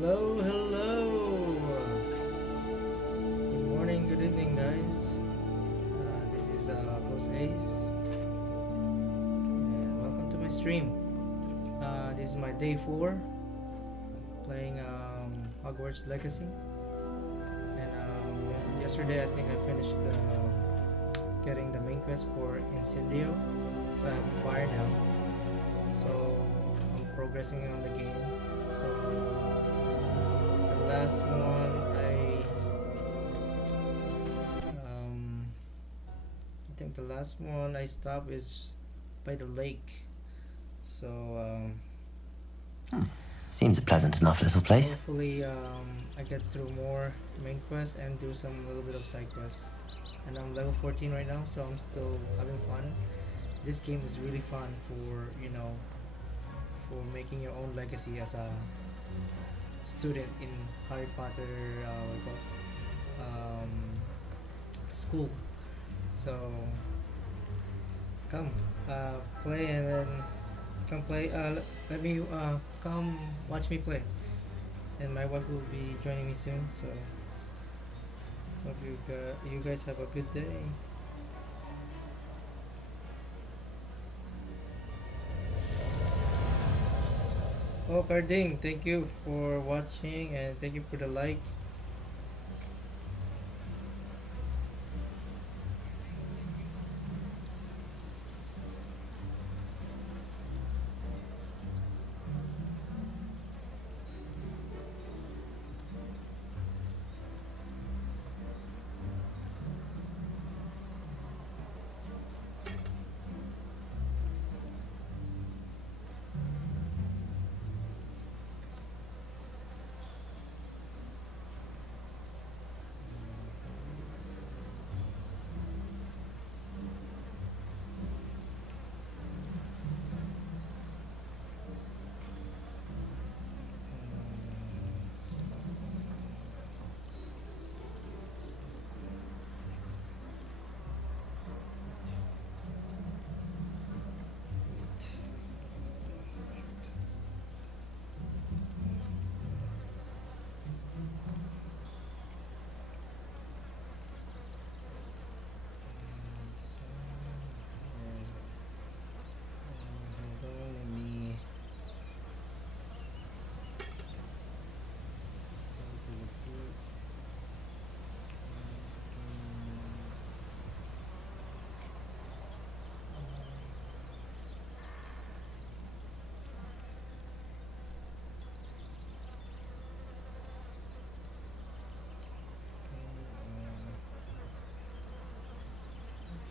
Hello, hello. Good morning, good evening, guys. This is Ghost Ace, and welcome to my stream. This is my day 4 playing Hogwarts Legacy. And yesterday, I think I finished getting the main quest for Incendio, so I have fire now. So I'm progressing on the game. So the last one I think the last one I stopped is by the lake. So Seems a pleasant enough little place. hopefully I get through more main quests and do some little bit of side quests. And I'm level 14 right now, so I'm still having fun. This game is really fun for for making your own legacy as a student in Harry Potter school. So come play, and then come play. Let me come watch me play, and my wife will be joining me soon. So hope you guys have a good day. Oh, Carding, thank you for watching and thank you for the like.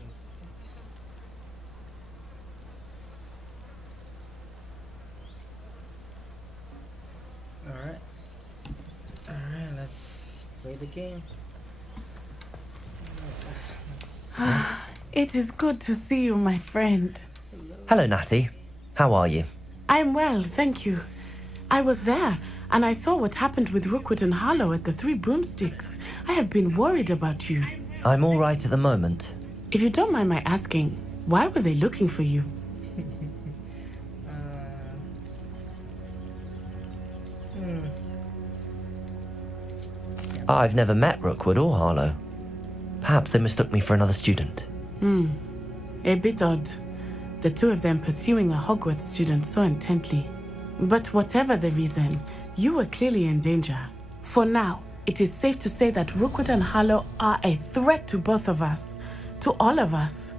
That's it. Alright, let's play the game. It is good to see you, my friend. Hello, Natty. How are you? I'm well, thank you. I was there, and I saw what happened with Rookwood and Harlow at the Three Broomsticks. I have been worried about you. I'm all right at the moment. If you don't mind my asking, why were they looking for you? I've never met Rookwood or Harlow. Perhaps they mistook me for another student. A bit odd. The two of them pursuing a Hogwarts student so intently. But whatever the reason, you were clearly in danger. For now, it is safe to say that Rookwood and Harlow are a threat to both of us, to all of us.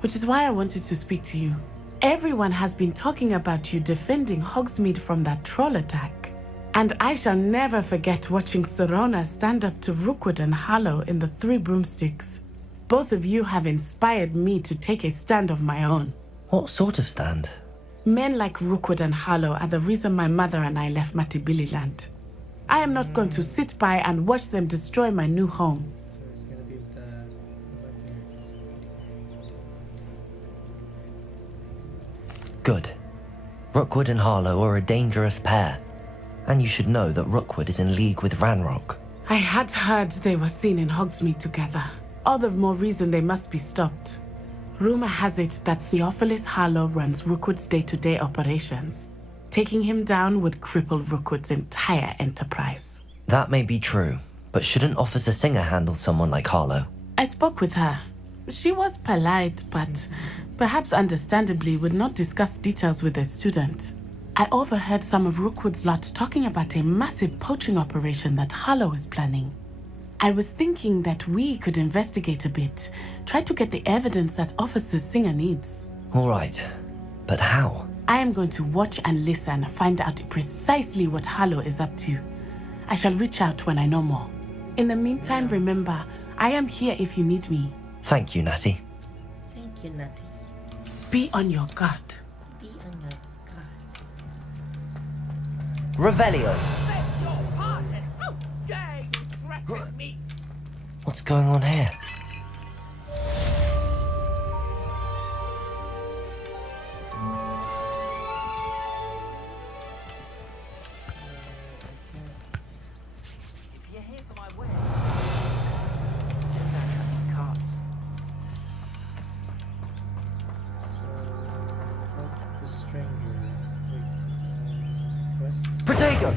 Which is why I wanted to speak to you. Everyone has been talking about you defending Hogsmeade from that troll attack. And I shall never forget watching Sorona stand up to Rookwood and Harlow in the Three Broomsticks. Both of you have inspired me to take a stand of my own. What sort of stand? Men like Rookwood and Harlow are the reason my mother and I left Matibililand. I am not going to sit by and watch them destroy my new home. So it's gonna be with the Good. Rookwood and Harlow are a dangerous pair. And you should know that Rookwood is in league with Ranrock. I had heard they were seen in Hogsmeade together. All the more reason they must be stopped. Rumor has it that Theophilus Harlow runs Rookwood's day-to-day operations. Taking him down would cripple Rookwood's entire enterprise. That may be true, but shouldn't Officer Singer handle someone like Harlow? I spoke with her. She was polite, but perhaps understandably would not discuss details with a student. I overheard some of Rookwood's lot talking about a massive poaching operation that Harlow is planning. I was thinking that we could investigate a bit, try to get the evidence that Officer Singer needs. All right, but how? I am going to watch and listen, find out precisely what Harlow is up to. I shall reach out when I know more. In the meantime, remember, I am here if you need me. Thank you, Natty. Thank you, Natty. Be on your guard. Be on your guard. Revelio. What's going on here? Protego!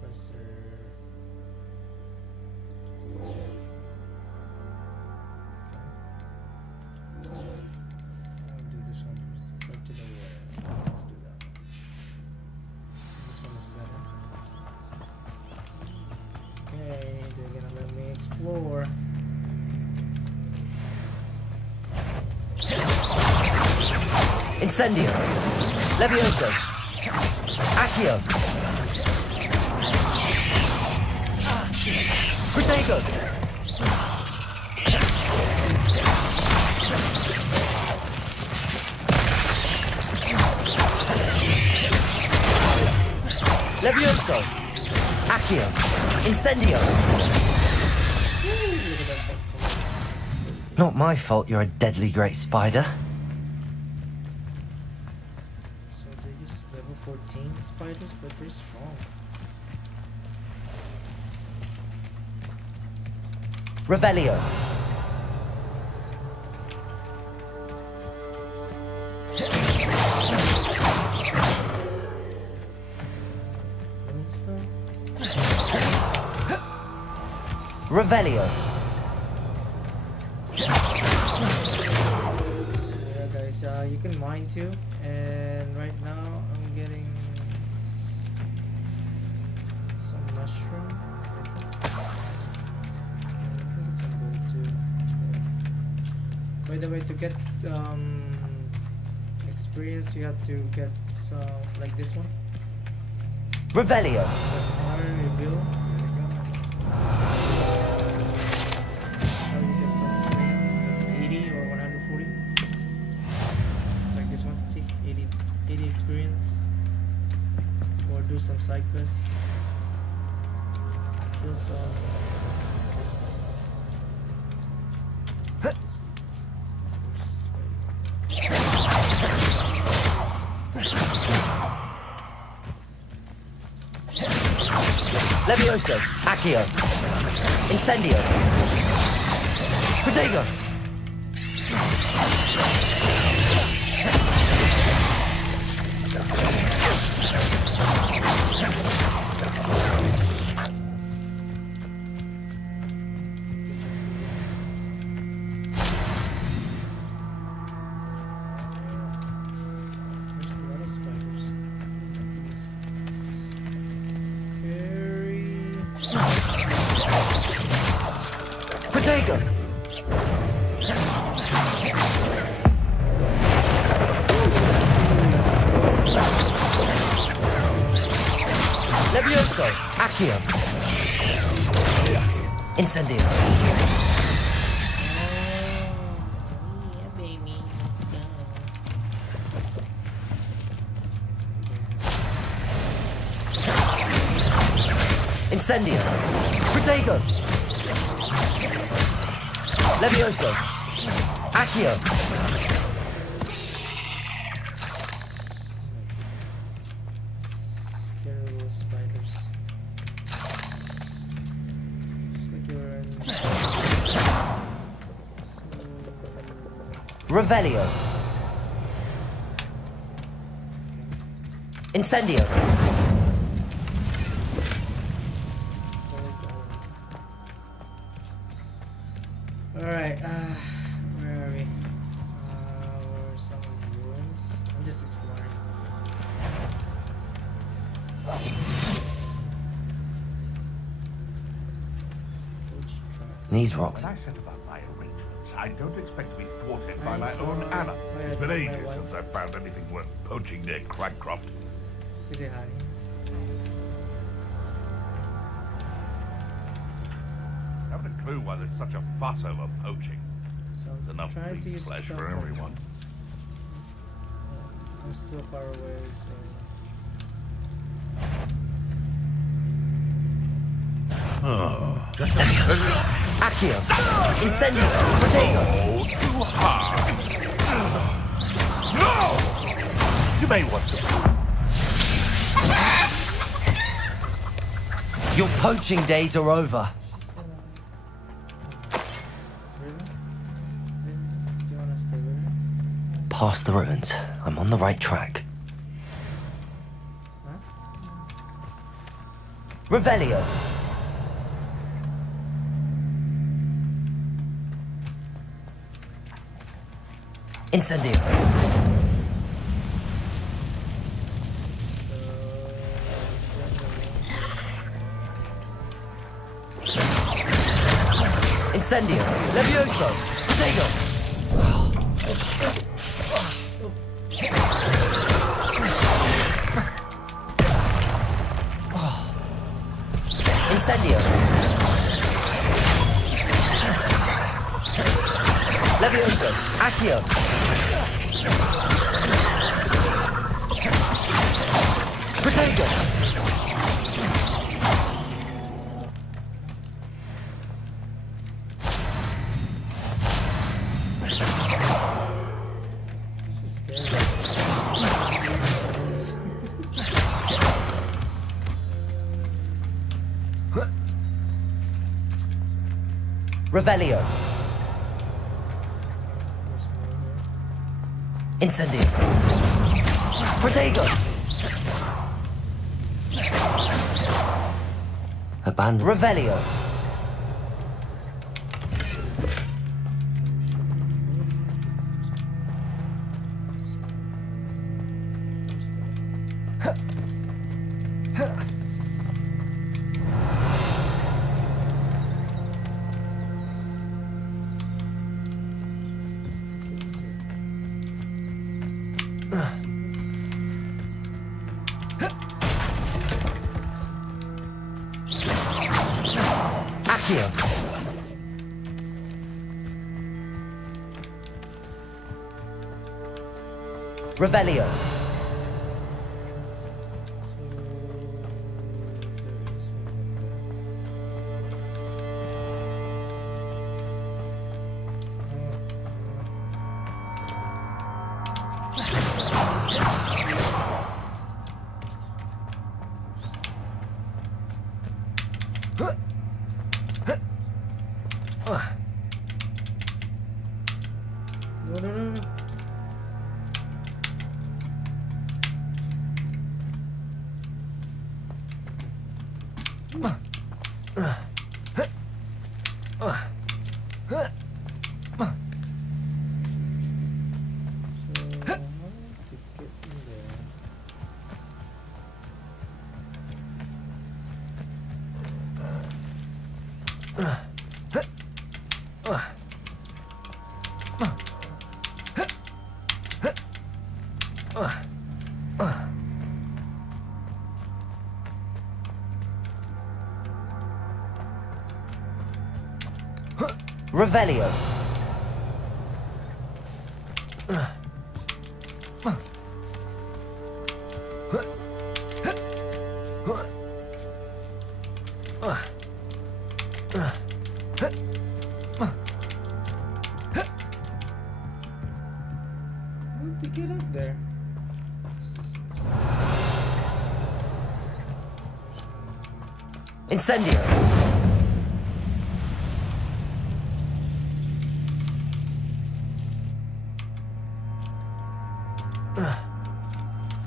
Professor. I'll do this one. Go to the wall. Let's do that one. This one is better. Okay, they're gonna let me explore. Incendio. Levioso. Accio. Protego. Levioso. Accio. Incendio. Not my fault you're a deadly great spider. So they use level 14 spiders, but they're strong. Revelio. Moonstone? Revelio. Yeah, guys, you can mine too. And right now, I'm getting some mushroom. I think it's some gold too. Yeah. By the way, to get experience, you have to get some like this one. Revelio. Press R, reveal. There we go. So you get some experience, like 80 or 140. Like this one, see, 80 experience. Or do some side quests. Kill some. This nice. Levioso. Accio. Incendio. Protego. There's a lot of spiders. These scary. Protego. Levioso. Accio. Incendio. Yeah, baby, let's go. Incendio. Protego. Levioso. Accio. Scary little spiders. It's like you're in Revelio. Incendio. Alright, where are we? Where are some of the ruins? I'm just exploring. These rocks. When I set about my arrangements, I don't expect to be thwarted by my Nice, own Anna. yeah, It's been this is my ages wife. since I've found anything worth poaching near Cragcroft. Is it hiding? I haven't a clue why there's such a fuss over poaching. So There's I'm enough trying to meat use flesh stuff. for everyone. I'm still far away, so. Just Accio. Incendio. Protego. too hard. No! You may want to. Your poaching days are over. Really? Do you want to stay with her? Past the ruins. I'm on the right track. Huh? Revelio. Incendio. So. Incendio. Levioso. Protego. Incendio. Levioso. Accio. Protego. This is scary. Revelio. Incendio. Protego. Abandon. Revelio. Accio. Revelio. So there is one there. No, no, no, no. So, how to get in there? Revelio. How to get up there? Incendio.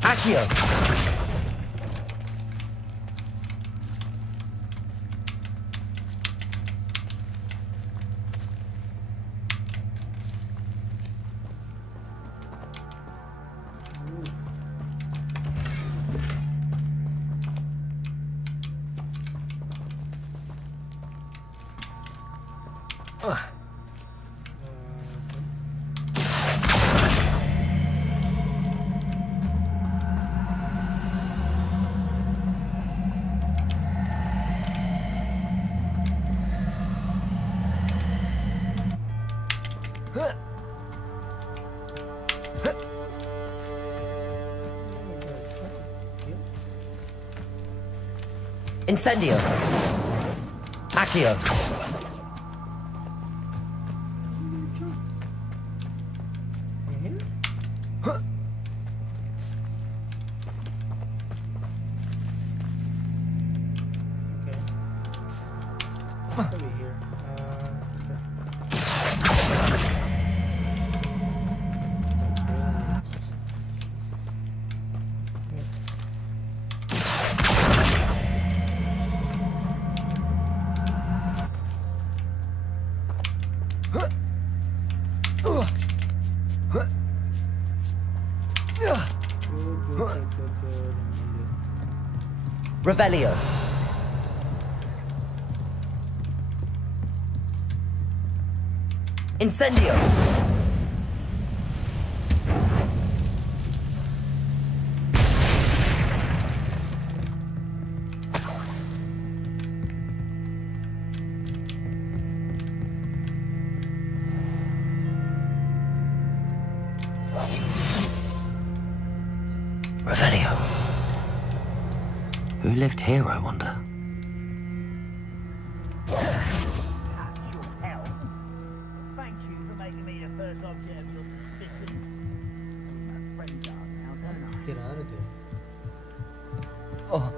Accio! Incendio! Accio! In here? Okay. Probably here. Okay. Buildings. Good. Revelio! Incendio! Revelio. Who lived here, I wonder? Thank you for making me the first object of your suspicion. My friends are now, don't I? Get out of there. Oh.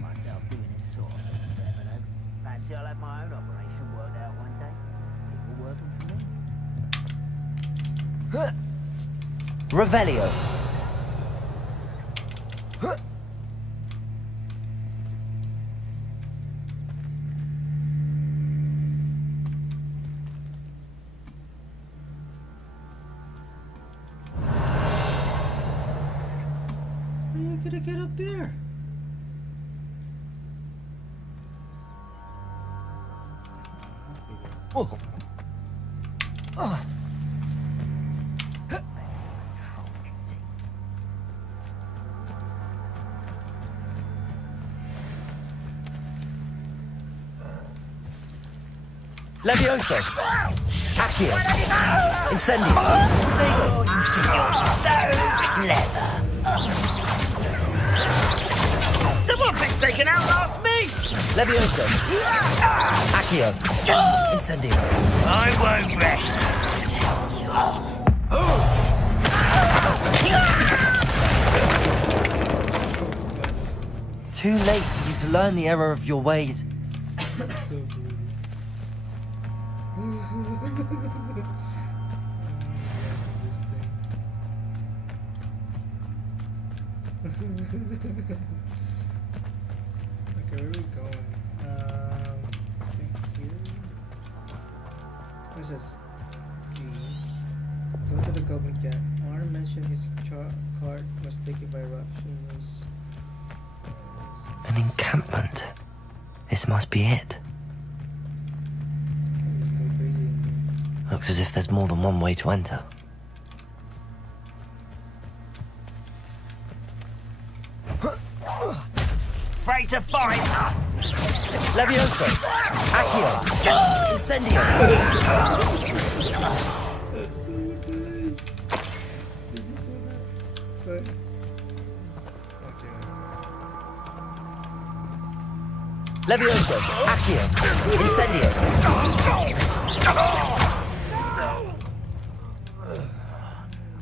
Myself doing this sort of thing, never know. Fancy I'll have my own operation worked out one day. People working for me. Revelio. How are you gonna get up there? Oh. Oh. Levioso! Accio! Incendio! Someone thinks they can outlast me! Levioso! Accio! Incendio! I won't rest. Too late for you to learn the error of your ways. So brutal. This thing. Okay, where are we going? I think here. What's this? Go to the Goblin Camp. Honor mentioned his cart was taken by Russians. An encampment. This must be it. Let's go crazy in here. Looks as if there's more than one way to enter. Afraid to fight! Levioso! Accio! Incendio! That's so nice. Did you see that? Sorry. Okay. Levioso! Accio! Incendio!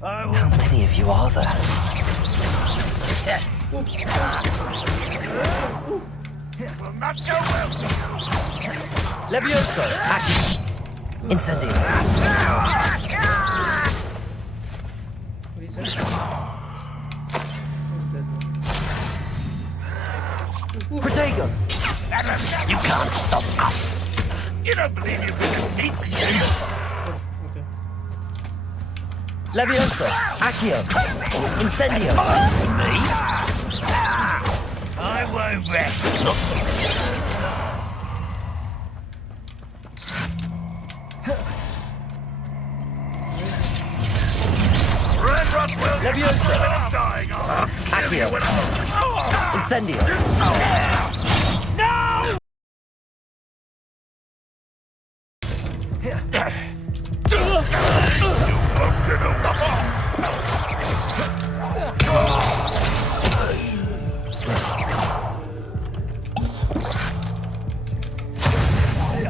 How many of you are there? Will not go well. Levioso! Accio! Incendio! What is that? What's that? Protego! You can't stop us! You don't believe you can defeat me, do you? Okay. Levioso! Accio! Incendio! Me? I won't rest. Red Roswell, Levioso! I'm dying of. Accio! Incendio! No!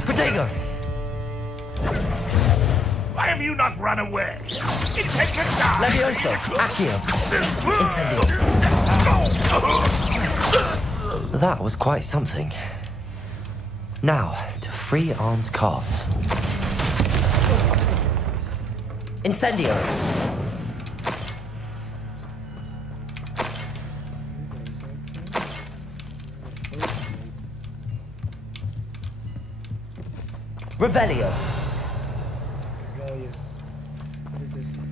Protego! Why have you not run away? Intend to die! Levioso! Accio! Incendio! That was quite something. Now, to free Arn's cards. Incendio! Revelio! Oh yes. What is this?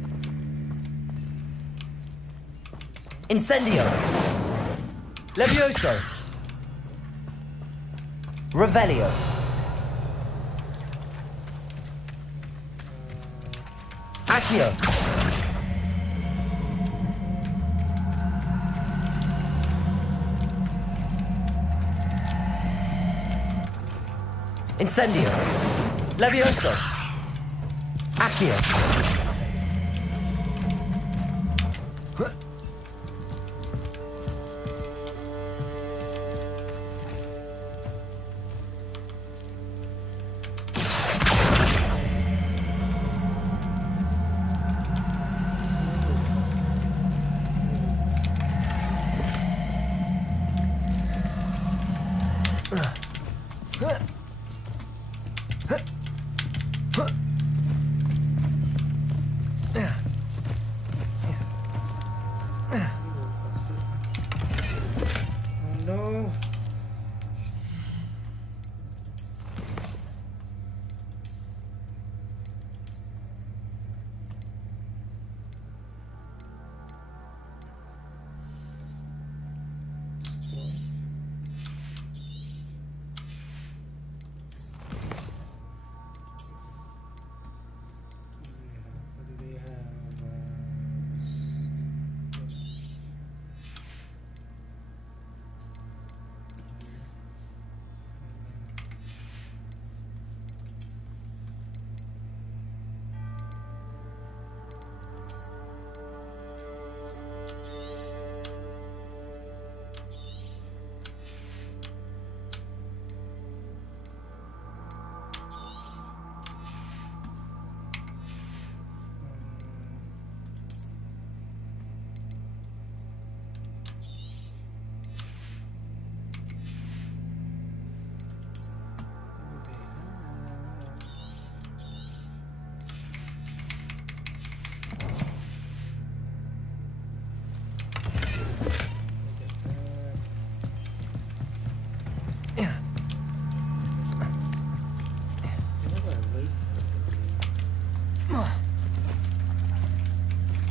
Incendio! Levioso! Revelio! Accio! Incendio! Levioso! Accio! Oh no. Destroy. What do they have?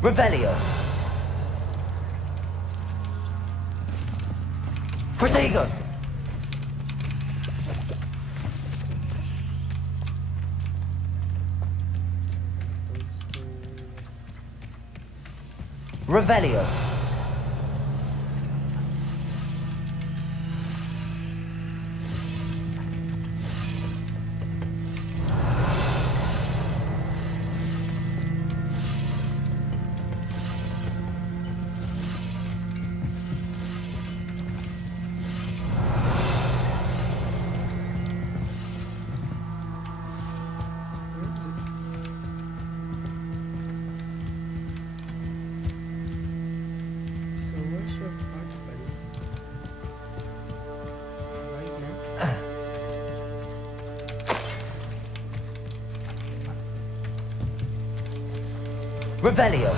Revelio! Protego! Those two. Revelio! Revelio.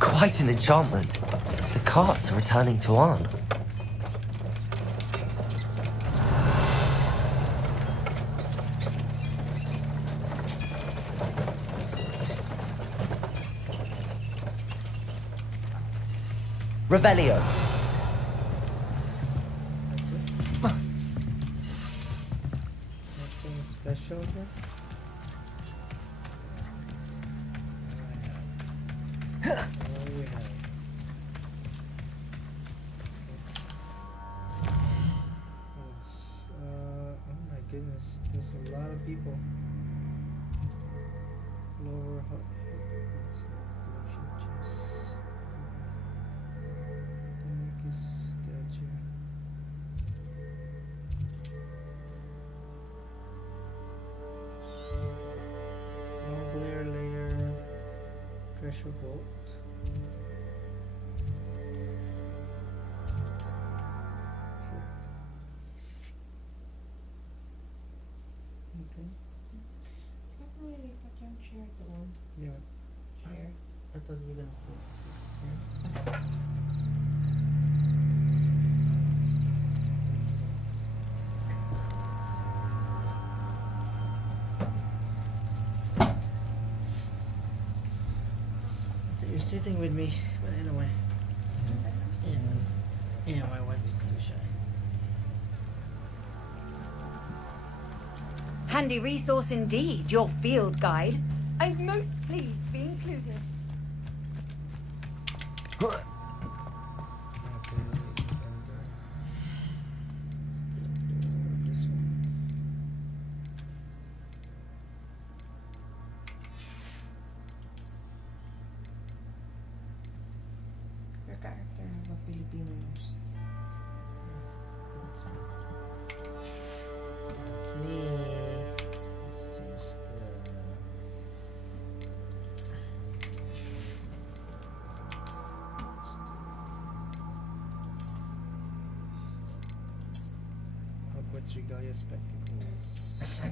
Quite an enchantment. The carts are returning to Arn. Revelio. Nothing special here. What do we have? Yes. Oh my goodness, there's a lot of people. Lower collection chest. Demicus statue. Glare layer. Treasure vault. Okay. Ba't mo nilipat yung chair doon? Yeah. Chair. I thought you were gonna stay here. You're sitting with me, but anyway. Yeah, my wife is too shy. Handy resource indeed, your field guide. I'd most pleased be included. Okay, this one. Your character have a Filipino nose. That's me. That's me. Let's change the. Hogwarts Regalia spectacles.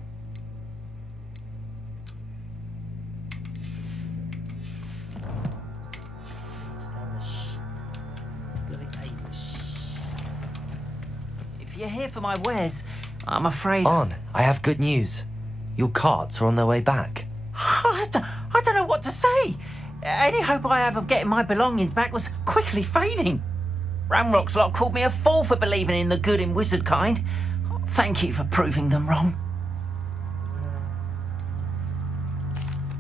Stylish. Really Irish. If you're here for my wares, I'm afraid... Arn, I have good news. Your carts are on their way back. I don't know what to say. Any hope I have of getting my belongings back was quickly fading. Ramrock's lot called me a fool for believing in the good in wizard kind. Thank you for proving them wrong.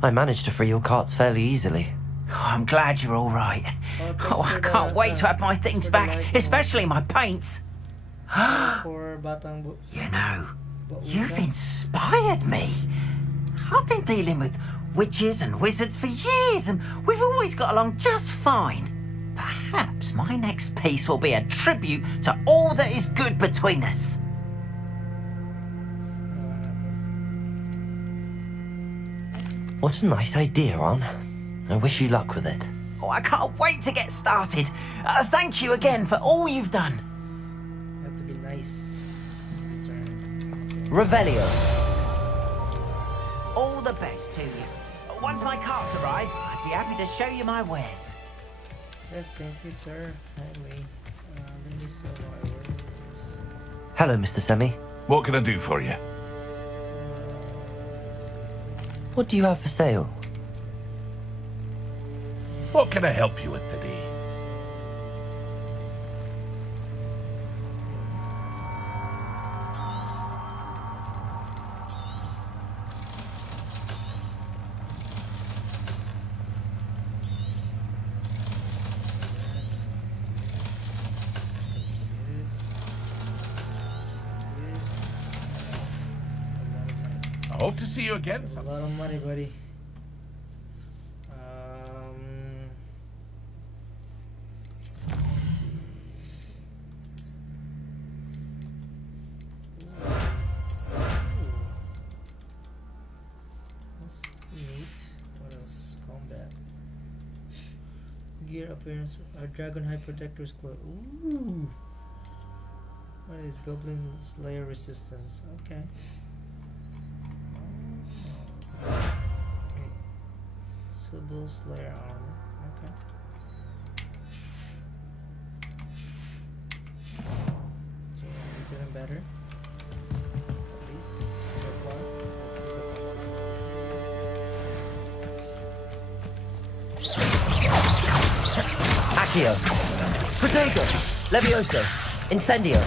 I managed to free your carts fairly easily. Oh, I'm glad you're all right. thanks Oh, I for can't the, wait to have my thanks things for the back, like, especially my paints. For Batang You know, But we you've don't- inspired me. I've been dealing with witches and wizards for years, and we've always got along just fine. Perhaps my next piece will be a tribute to all that is good between us. What a nice idea, Arn. I wish you luck with it. Oh, I can't wait to get started. Thank you again for all you've done. You have to be nice. Return. Revelio. All the best to you. Once my carts arrive, I'd be happy to show you my wares. Yes, thank you, sir. Kindly. Let me sell my wares. Hello, Mr. Semi. What can I do for you? What do you have for sale? What can I help you with today? I hope to see you again. A lot of money, buddy. Let's see. Ooh. That's neat. What else? Combat. gear appearance. A dragon high protector's claw. Ooh. What is Goblin Slayer resistance? Okay. Sybil Slayer armor. Okay. So we're getting better. At least so far. Let's see the Accio. Protego. Levioso. Incendio.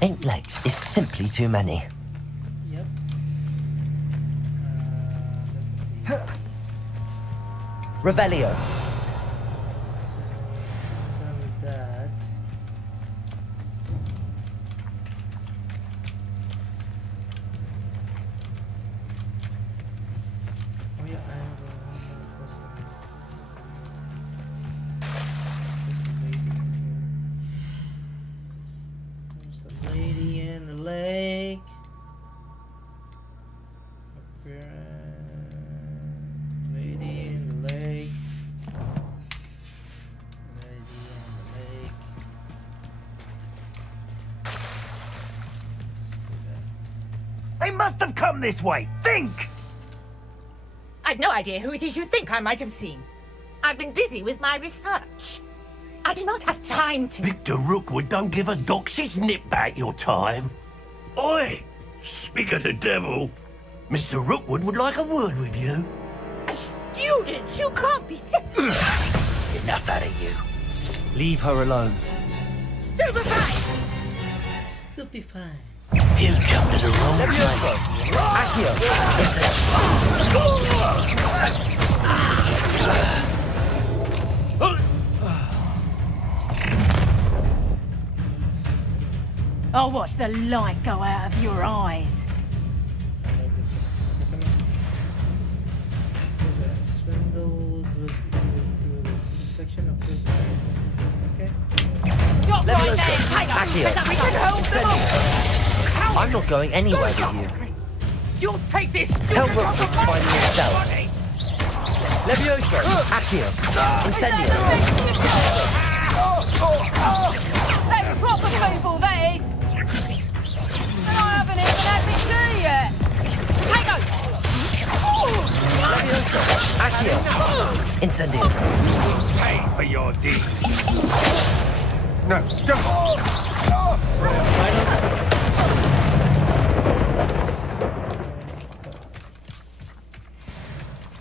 Eight legs is simply too many. Yep. Let's see. Revelio. So, done with that. Oh yeah, I have one more person. There's a lady in here. There's a lady in the lake. Lady in the lake. Lady in the lake. Let's do that. They must have come this way. Think! I've no idea who it is you think I might have seen. I've been busy with my research. I do not have time to... Victor Rookwood don't give a doxy's nip back your time. Oi! Speak of the devil. Mr. Rookwood would like a word with you. A student? You can't be Enough out of you. Leave her alone. stupefied! Stupefy. You come to the wrong Levioso. Accio. I'll watch the light go out of your eyes. I like this guy. Okay, come on. There's a swindle goes through this section of the okay. Stop right Levioso. there! Hang on! Accio. I can hold them all! I'm not going anywhere with you. You'll take this Tell stupid Rookwood to find me yourself. Levioso. Accio. Incendio. That's proper people, that is! And I haven't even had me tea yet! Take Levioso. Accio. Incendio. Pay for your deeds. No, don't.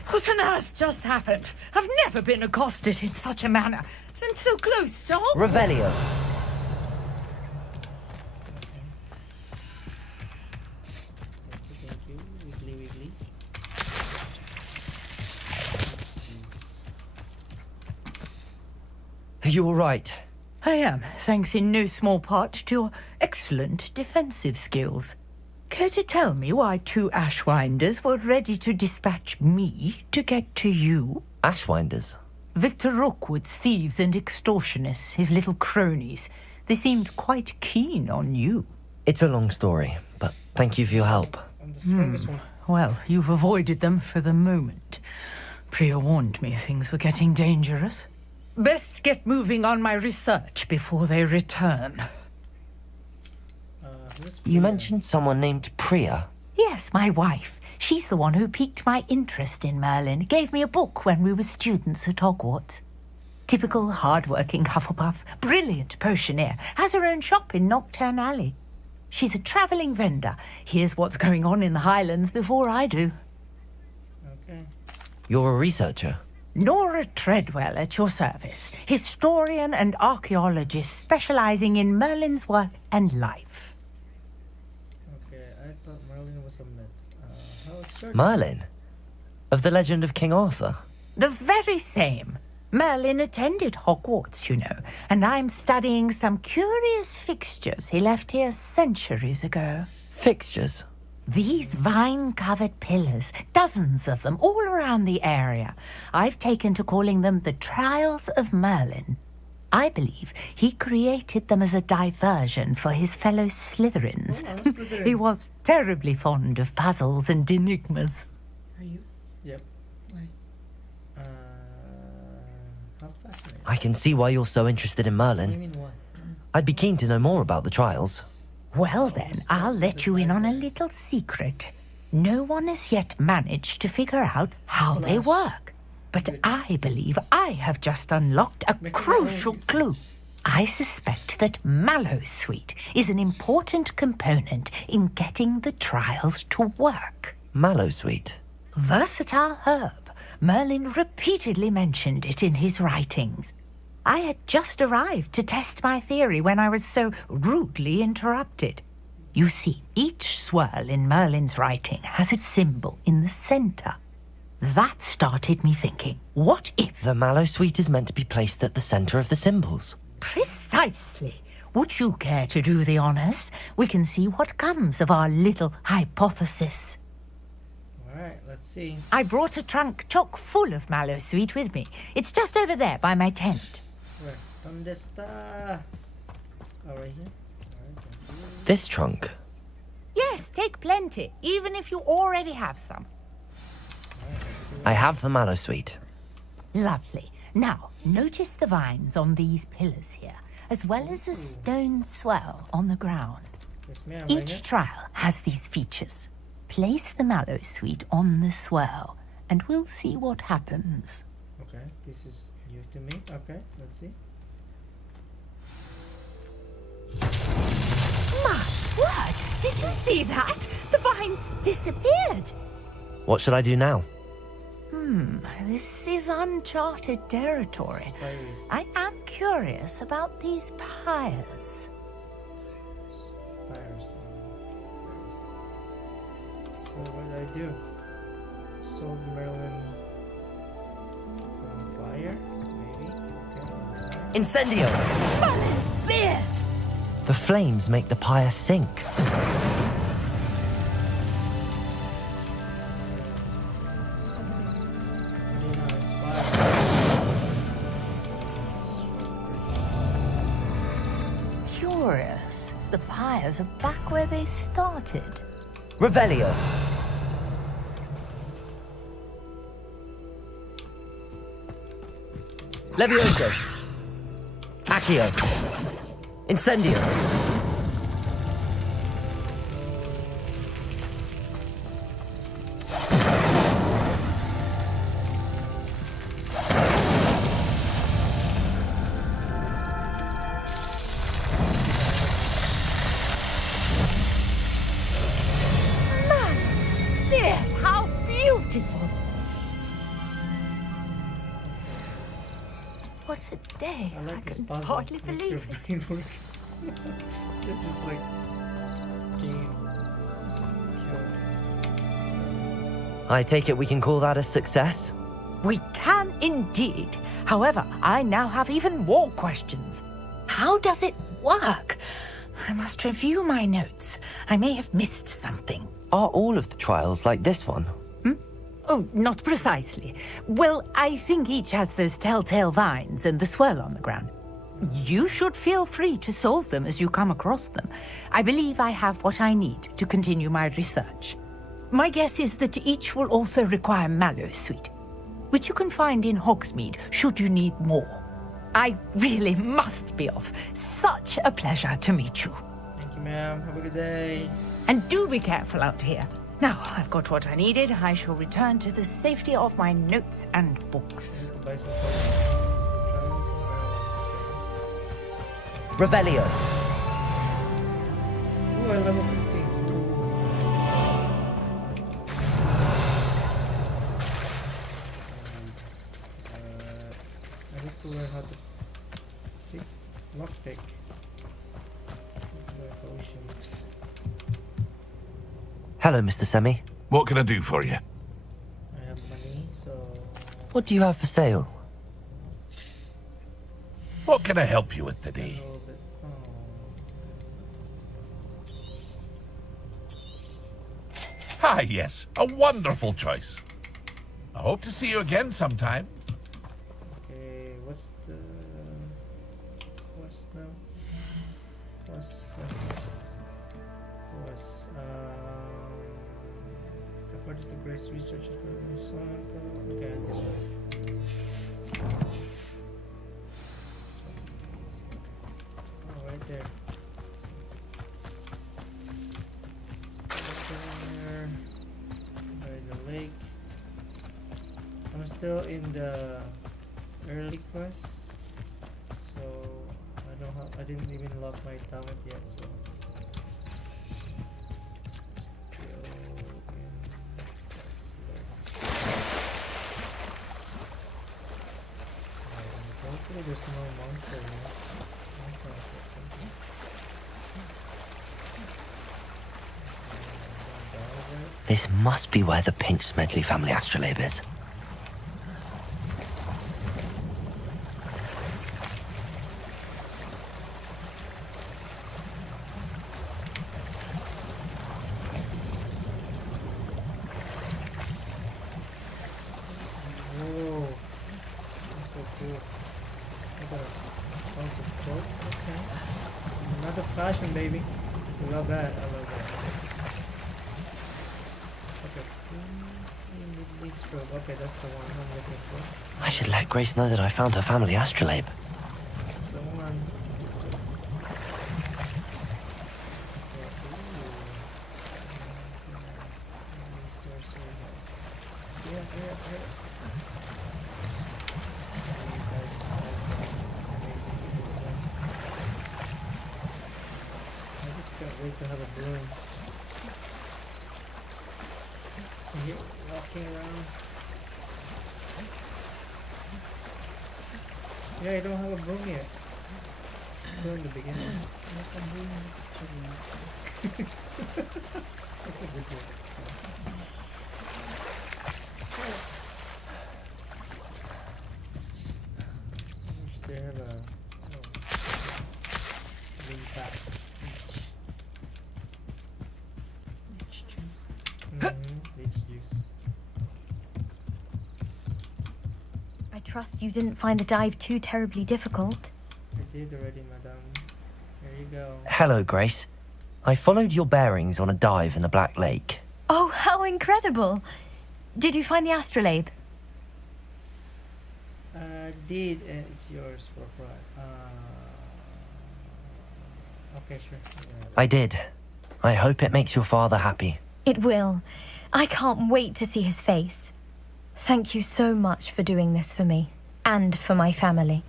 What on earth just happened? I've never been accosted in such a manner. And so close to home. Revelio. Thank you. Wiggly wiggly. Are you all right? I am, thanks in no small part to your excellent defensive skills. Care to tell me why two Ashwinders were ready to dispatch me to get to you? Ashwinders. Victor Rookwood's thieves and extortionists, his little cronies. They seemed quite keen on you. It's a long story, but thank you for your help. I'm the strongest one. Well, you've avoided them for the moment. Priya warned me things were getting dangerous. Best get moving on my research before they return. Who's You Priya? mentioned someone named Priya. Yes, my wife. She's the one who piqued my interest in Merlin. Gave me a book when we were students at Hogwarts. Typical hard-working Hufflepuff. Brilliant potioneer. Has her own shop in Knockturn Alley. She's a travelling vendor. Hears what's going on in the Highlands before I do. Okay. You're a researcher. Nora Treadwell at your service. Historian and archaeologist specialising in Merlin's work and life. Okay, I thought Merlin was a myth. How extraordinary. Merlin? Of the legend of King Arthur? The very same. Merlin attended Hogwarts, you know, and I'm studying some curious fixtures he left here centuries ago. Fixtures? These vine-covered pillars, dozens of them, all around the area. I've taken to calling them the Trials of Merlin. I believe he created them as a diversion for his fellow Slytherins. Oh, I'm Slytherin. He was terribly fond of puzzles and enigmas. Are you? Yep. Why? How fascinating. I can see why you're so interested in What do you Merlin. mean, why? I'd be keen to know more about the trials. Well then, I'll let you in on a little secret. No one has yet managed to figure out how they work. But I believe I have just unlocked a crucial clue. I suspect that Mallowsweet is an important component in getting the trials to work. Mallowsweet. Versatile herb. Merlin repeatedly mentioned it in his writings. I had just arrived to test my theory when I was so rudely interrupted. You see, each swirl in Merlin's writing has its symbol in the centre. That started me thinking, what if... The Mallowsweet is meant to be placed at the centre of the symbols. Precisely. Would you care to do the honours? We can see what comes of our little hypothesis. Alright, let's see. I brought a trunk chock full of Mallowsweet with me. It's just over there by my tent. Where? ¿Dónde está? Oh, right here? Alright, thank you. This trunk. Yes, take plenty, even if you already have some. Alright, let's see. I have the Mallowsweet. Lovely. Now, notice the vines on these pillars here, as well as a stone swell on the ground. Yes, ma'am. Right Each here? trial has these features. Place the Mallowsweet on the swirl, and we'll see what happens. Okay, this is new to me. Okay, let's see. My word! Did you see that? The vines disappeared. What should I do now? This is uncharted territory. Spires. I am curious about these pyres. Spires. So what did I do? Sold Merlin on fire? Maybe? Okay, on fire. Incendio! Merlin's beard! The flames make the pyre sink. It's fire. Curious. The pyres are back where they started. Revelio. Levioso. Accio. Incendio. Merlin's beard! How beautiful! What a day. I like this can puzzle. hardly Makes your believe it. brain work. It's just like game kill. I take it we can call that a success? We can indeed. However, I now have even more questions. How does it work? I must review my notes. I may have missed something. Are all of the trials like this one? Oh, not precisely. Well, I think each has those telltale vines and the swirl on the ground. You should feel free to solve them as you come across them. I believe I have what I need to continue my research. My guess is that each will also require Mallowsweet, which you can find in Hogsmeade should you need more. I really must be off. Such a pleasure to meet you. Thank you, ma'am. Have a good day. And do be careful out here. Now, I've got what I needed. I shall return to the safety of my notes and I books. need to buy some trials on Merlin. Revelio. Ooh, I'm level 15. I need to learn how to pick lockpick. Potion. Hello, Mr. Semi. What can I do for you? I have money, so What do you have for sale? What can I help you with spend today? a little bit. Oh. Ah, yes, a wonderful choice. I hope to see you again sometime. Okay, what's the quest? No. Quest. According to Grace research, okay, this one is. Oh, right there. There, by the lake. I'm still in the early quest, so I didn't even lock my talent yet, so still in the quest learning stage. So hopefully there's no monster here. Monster or something. This must be where the Pinch Smedley family astrolabe is. Whoa, that's so cool. I got a tons of cloak. Okay, another fashion, baby. I love that. Okay, Middle East robe. Okay, that's the one I'm looking for. I should let Grace know that I found her family astrolabe. That's the one. Yeah. I just can't wait to have a broom. Here, walking around. Yeah, I don't have a broom yet. Still in the beginning. There's a broom. That's a good joke. So. They have a green pack each. Leech juice. I trust you didn't find the dive too terribly difficult. I did already, madam. Here you go. Hello, Grace. I followed your bearings on a dive in the Black Lake. Oh, how incredible! Did you find the astrolabe? Did, and it's yours for pride. Okay, sure. I did. I hope it makes your father happy. It will. I can't wait to see his face. Thank you so much for doing this for me, and for my family.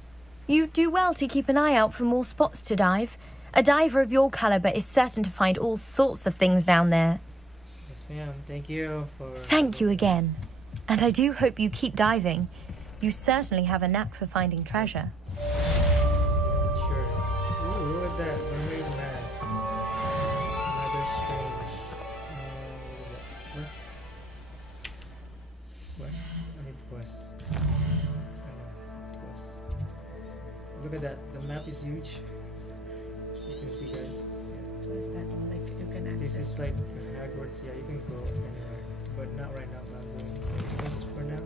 You do well to keep an eye out for more spots to dive. A diver of your caliber is certain to find all sorts of things down there. Yes, ma'am. Thank you for... Thank you again. And I do hope you keep diving. You certainly have a knack for finding treasure. Sure. Ooh, look at that. Mermaid mask. Another strange. What is that? Quest? I need quest. Quest. Look at that. The map is huge. So you can see, guys. So is that all like you can access? This is like Hogwarts. Yeah, you can go anywhere. But not right now. I'm going quest for now.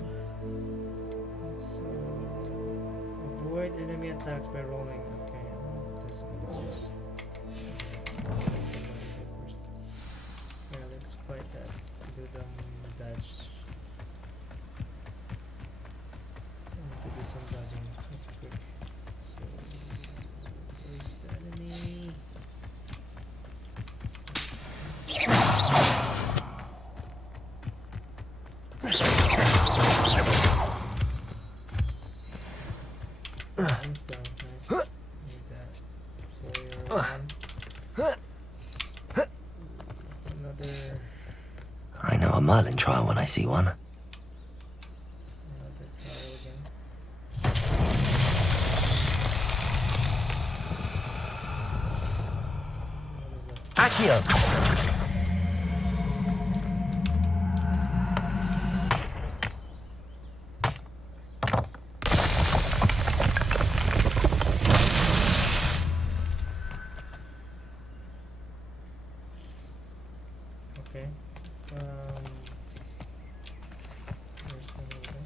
So, avoid enemy attacks by rolling. Okay, that's of course. Let's somebody hit first. Yeah, let's fight that to do the dodge. I need to do some dodging. Just quick. So, where's the enemy? Nice though, nice. Need that. So you're on. Another I know a Merlin trial when I see one. trial again. What is that? Accio! Okay. Where's the other one?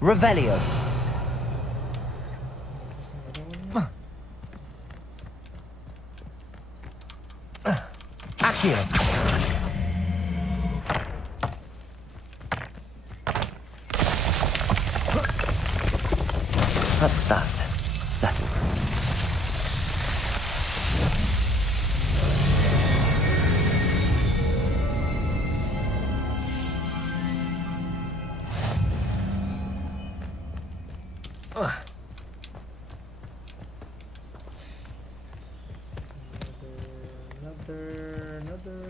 Revelio. There's another one. Accio. That's that. Settled. Another.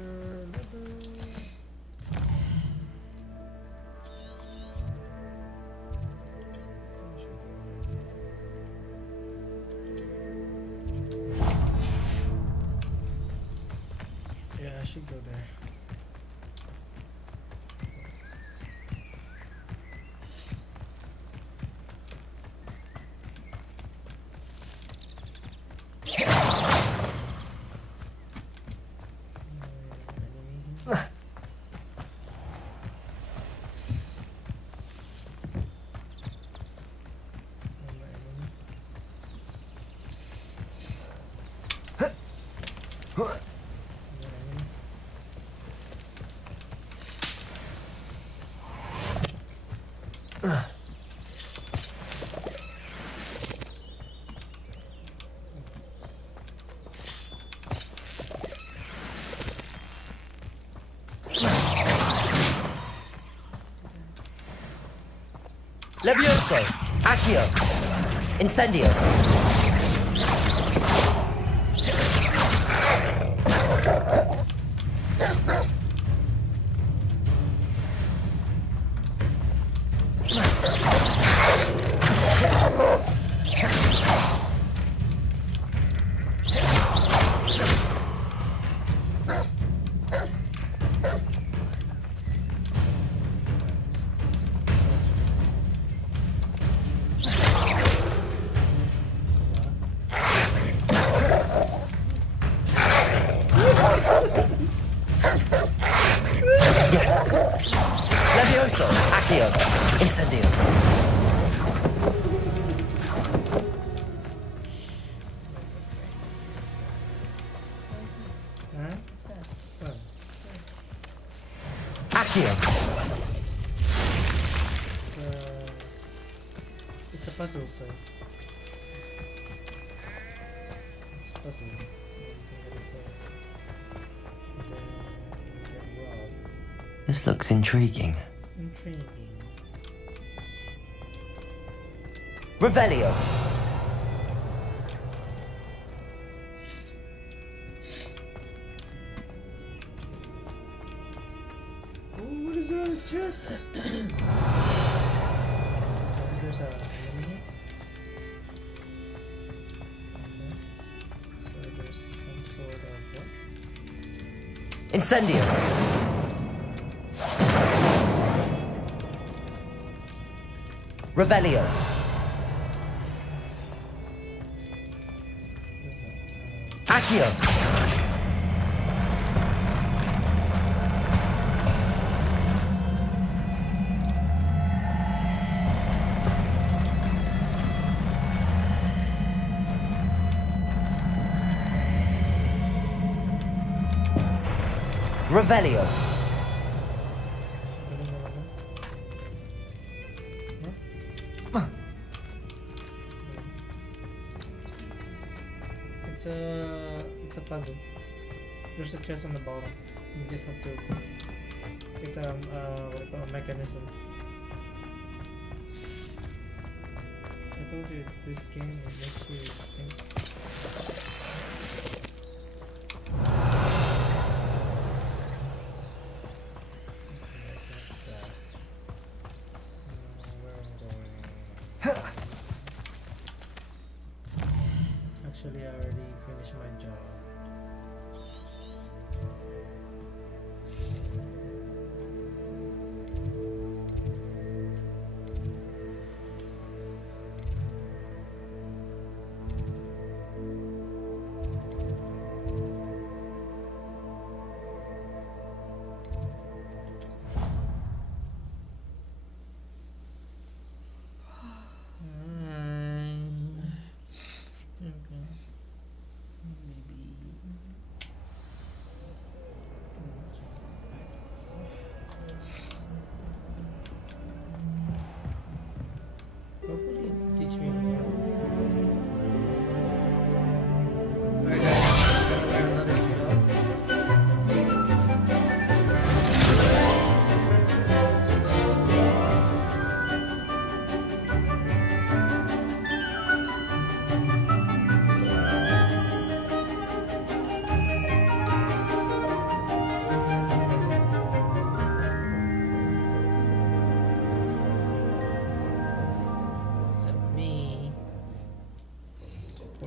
Yeah, I should go there. Levioso. Accio. Incendio. Yes. Levioso. Accio. Incendio. Huh? What? Accio. It's a puzzle, so it's a puzzle. So you can get inside. And then you get robbed. This looks intriguing. Intriguing. Revelio. Oh, what is that? A chest? There's a enemy here. Okay. So there's some sort of what? Incendio. Revelio. What's that? Accio. Revelio. It's a puzzle. There's a chest on the bottom. You just have to. It's what do you call a mechanism. I told you this game makes you think. Actually, I already finished my job.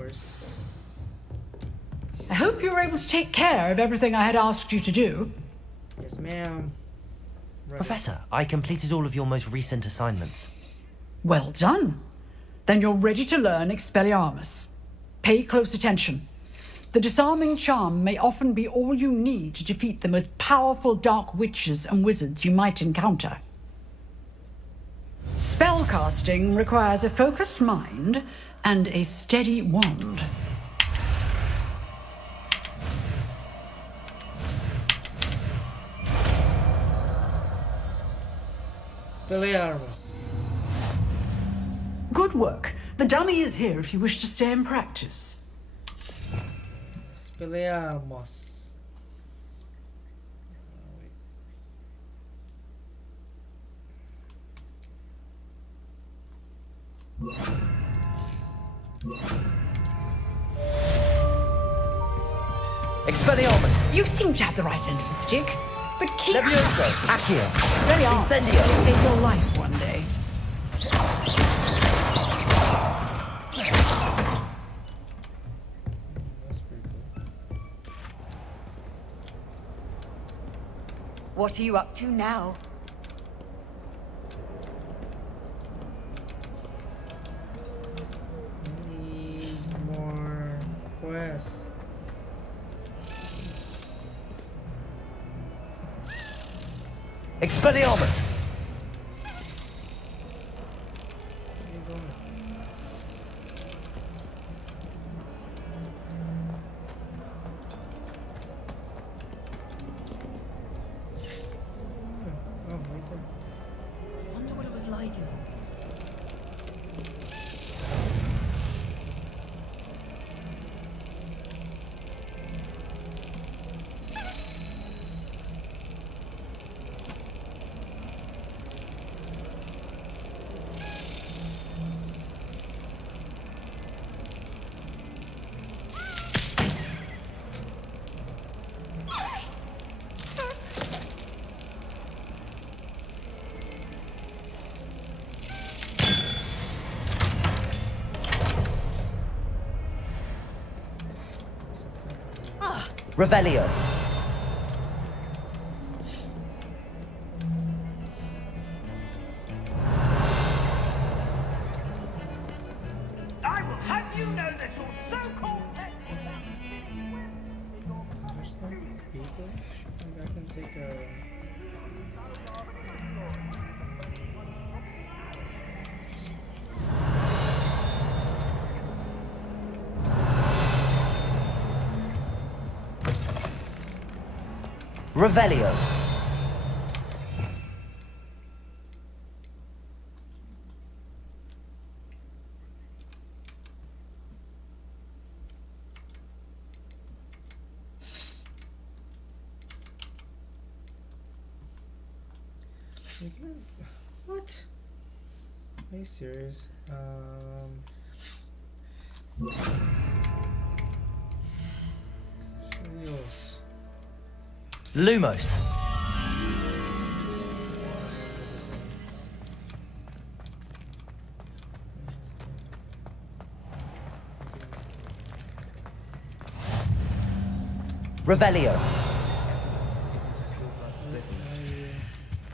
course. I hope you were able to take care of everything I had asked you to do. Yes, ma'am. Right. Professor, I completed all of your most recent assignments. Well done. Then you're ready to learn Expelliarmus. Pay close attention. The disarming charm may often be all you need to defeat the most powerful dark witches and wizards you might encounter. Spellcasting requires a focused mind and a steady wand. Expelliarmus. Good work. The dummy is here if you wish to stay and practice. Expelliarmus. Expelliarmus! You seem to have the right end of the stick, but keep... Levioso! Accio! Expelliarmus Incendio! may save your life one day. That's pretty cool. What are you up to now? Need more quests. Expelliarmus! Where you going? Oh, right there. I wonder what it was like. Revelio! I will have you know that your so-called There's no people? Maybe I can take a... Revelio! What? Are you serious? Serious. Lumos! Revelio!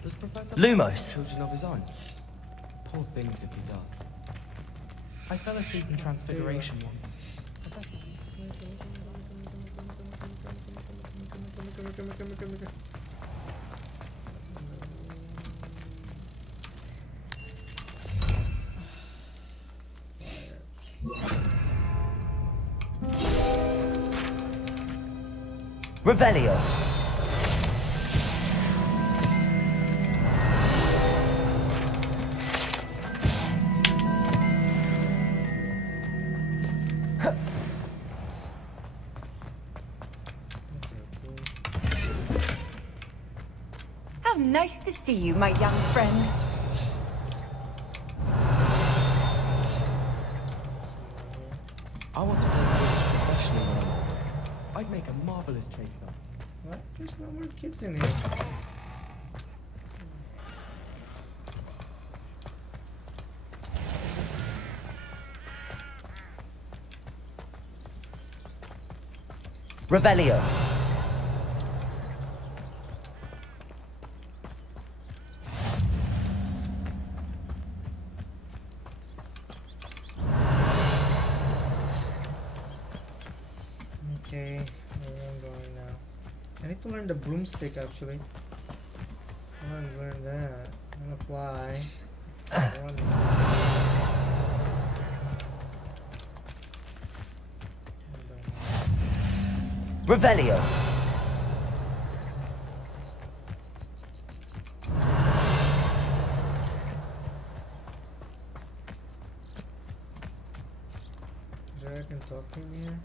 Does Professor Lumos! children of his own? Poor things if he does. I fell asleep in Transfiguration once. Revelio! How nice to see you, my young friend. I want to play Quidditch professionally when I'm older. I'd make a marvelous trainer. What? There's no more kids in here. Revelio. Okay, where am I going now? I need to learn the broomstick actually. I want to learn that. I'm gonna fly. Run. Revelio. Is there I can talk in here?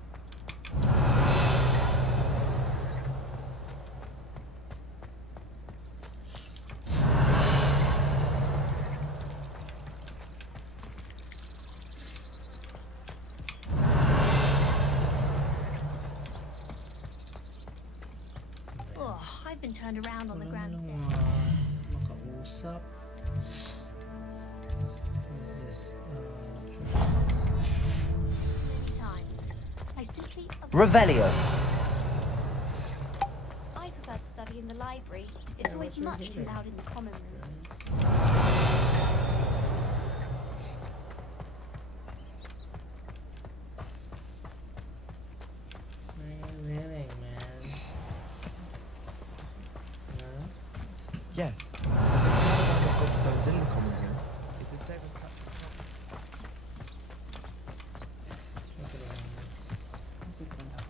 Oh, I've been turned around on the grandstand Makausap. What is this? many times. I simply Revelio. I prefer to study in the library. It's always much too loud in the common room. Where's hitting, man? No? Yes. There's a caravan of gobstones in the common room. It's a desert. Look at that. Is it going to have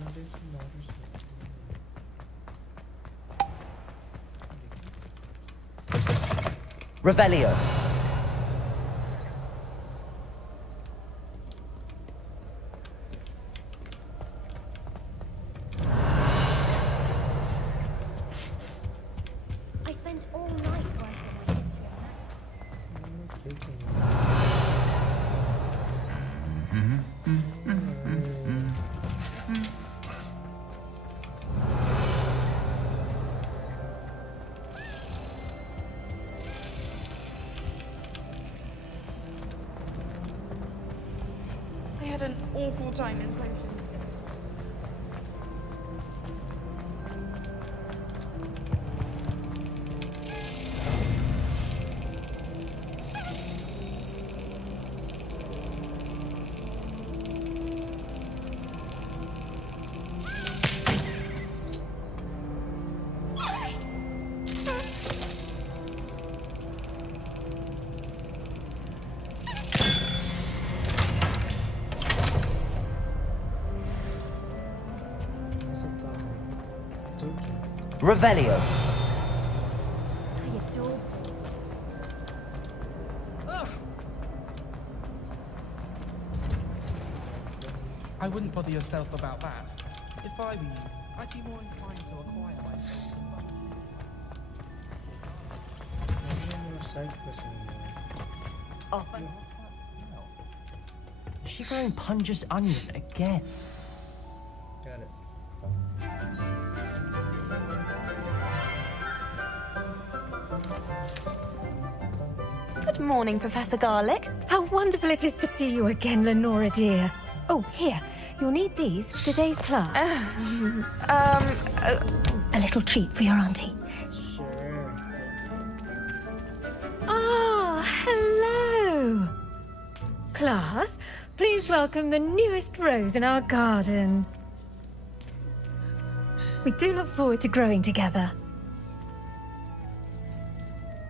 No, there's some motorcycle. Revelio. I spent all night working on history and that. Kids in here. I had an awful time in potions. What's up talking? Talking. Revelio. I adore I wouldn't bother yourself about that. If I were you, I'd be more inclined to acquire myself some money. Maybe I'm more side quest anymore. Oh. She growing Punja's onion again. Got it. Good morning, Professor Garlick. How wonderful it is to see you again, Lenora dear. Oh, here. You'll need these for today's class. A little treat for your auntie. Sure. Ah, hello. Class, please welcome the newest rose in our garden. We do look forward to growing together.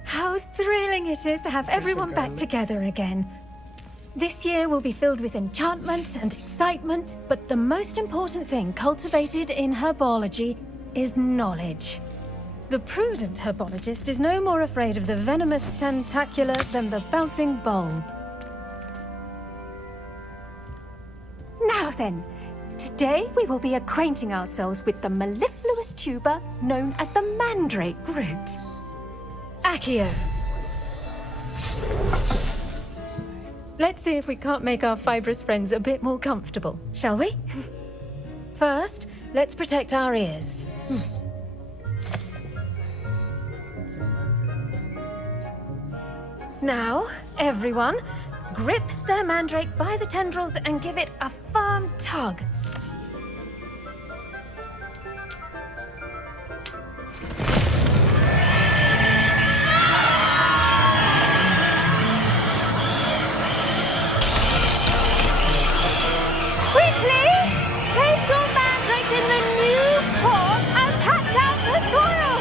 How thrilling it is to have everyone back together again. This year will be filled with enchantment and excitement, but the most important thing cultivated in herbology is knowledge. The prudent herbologist is no more afraid of the venomous tentacula than the bouncing bulb. Now then, today we will be acquainting ourselves with the mellifluous tuber known as the mandrake root. Accio. Let's see if we can't make our fibrous friends a bit more comfortable, shall we? First, let's protect our ears. Now, everyone, grip their mandrake by the tendrils and give it a firm tug. Quickly! Place your mandrake in the new pot and pat down the soil!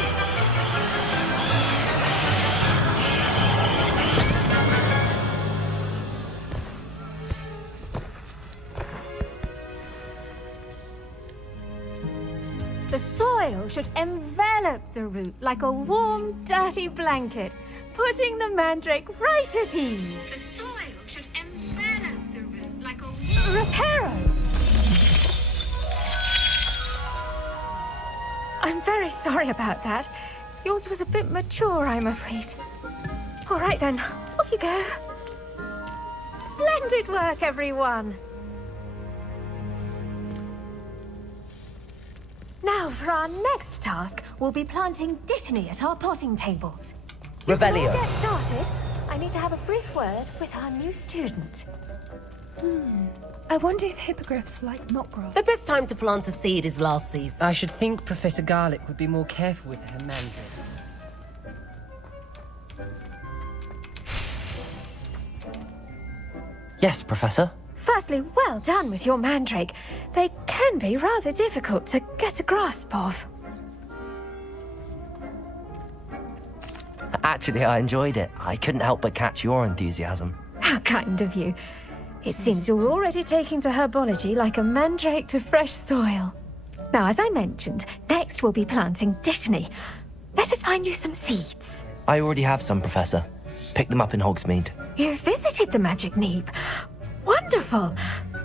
The soil should envelop the root like a warm, dirty blanket, putting the mandrake right at ease. The soil should envelop the root like a Reparo! I'm very sorry about that. Yours was a bit mature, I'm afraid. All right then, off you go. Splendid work, everyone. Now, for our next task, we'll be planting Dittany at our potting tables. Revelio. Before we get started, I need to have a brief word with our new student. I wonder if hippogriffs like knotgrass. The best time to plant a seed is last season. I should think Professor Garlick would be more careful with her mandrake. Yes, Professor. Firstly, well done with your mandrake. They can be rather difficult to get a grasp of. Actually, I enjoyed it. I couldn't help but catch your enthusiasm. How kind of you. It seems you're already taking to herbology like a mandrake to fresh soil. Now, as I mentioned, next we'll be planting Dittany. Let us find you some seeds. I already have some, Professor. Picked them up in Hogsmeade. You visited the Magic Neep. Wonderful!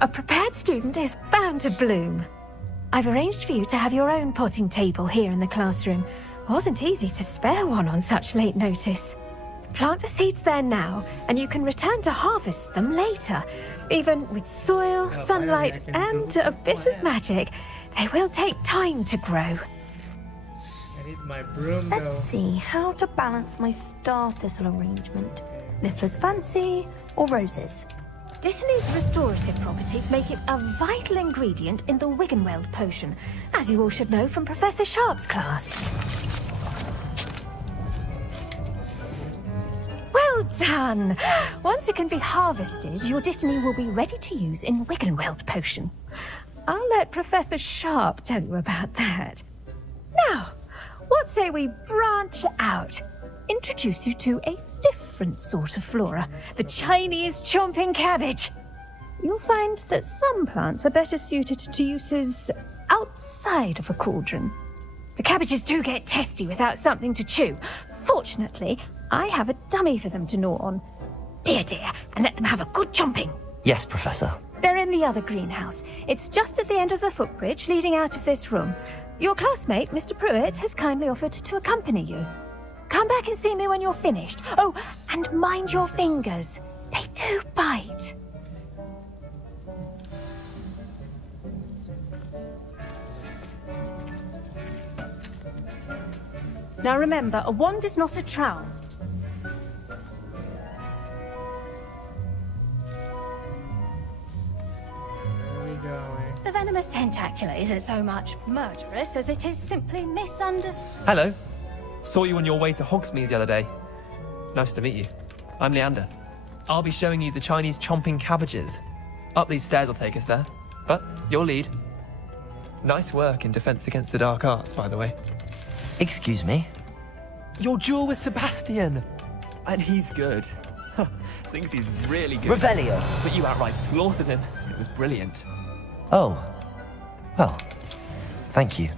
A prepared student is bound to bloom. I've arranged for you to have your own potting table here in the classroom. Wasn't easy to spare one on such late notice. Plant the seeds there now, and you can return to harvest them later. Even with soil, sunlight, and a bit of magic, they will take time to grow. I need my broom, though. Let's see how to balance my star thistle arrangement. Miffler's Fancy or roses? Dittany's restorative properties make it a vital ingredient in the Wiggenweld potion, as you all should know from Professor Sharp's class. Well done! Once it can be harvested, your Dittany will be ready to use in Wiggenweld potion. I'll let Professor Sharp tell you about that. Now, what say we branch out? Introduce you to a different sort of flora, the Chinese chomping cabbage. You'll find that some plants are better suited to uses outside of a cauldron. The cabbages do get testy without something to chew. Fortunately, I have a dummy for them to gnaw on. Be a dear and let them have a good chomping. Yes, Professor. They're in the other greenhouse. It's just at the end of the footbridge leading out of this room. Your classmate, Mr. Pruitt, has kindly offered to accompany you. Come back and see me when you're finished. Oh, and mind your fingers. They do bite. Now remember, a wand is not a trowel. The venomous tentacula isn't so much murderous as it is simply misunderstood. Hello. Saw you on your way to Hogsmeade the other day. Nice to meet you. I'm Leander. I'll be showing you the Chinese chomping cabbages. Up these stairs will take us there. But your lead. Nice work in Defense Against the Dark Arts, by the way. Excuse me? Your duel with Sebastian. And he's good. Thinks he's really good. Revelio. But you outright slaughtered him. It was brilliant. Oh. Well, thank you.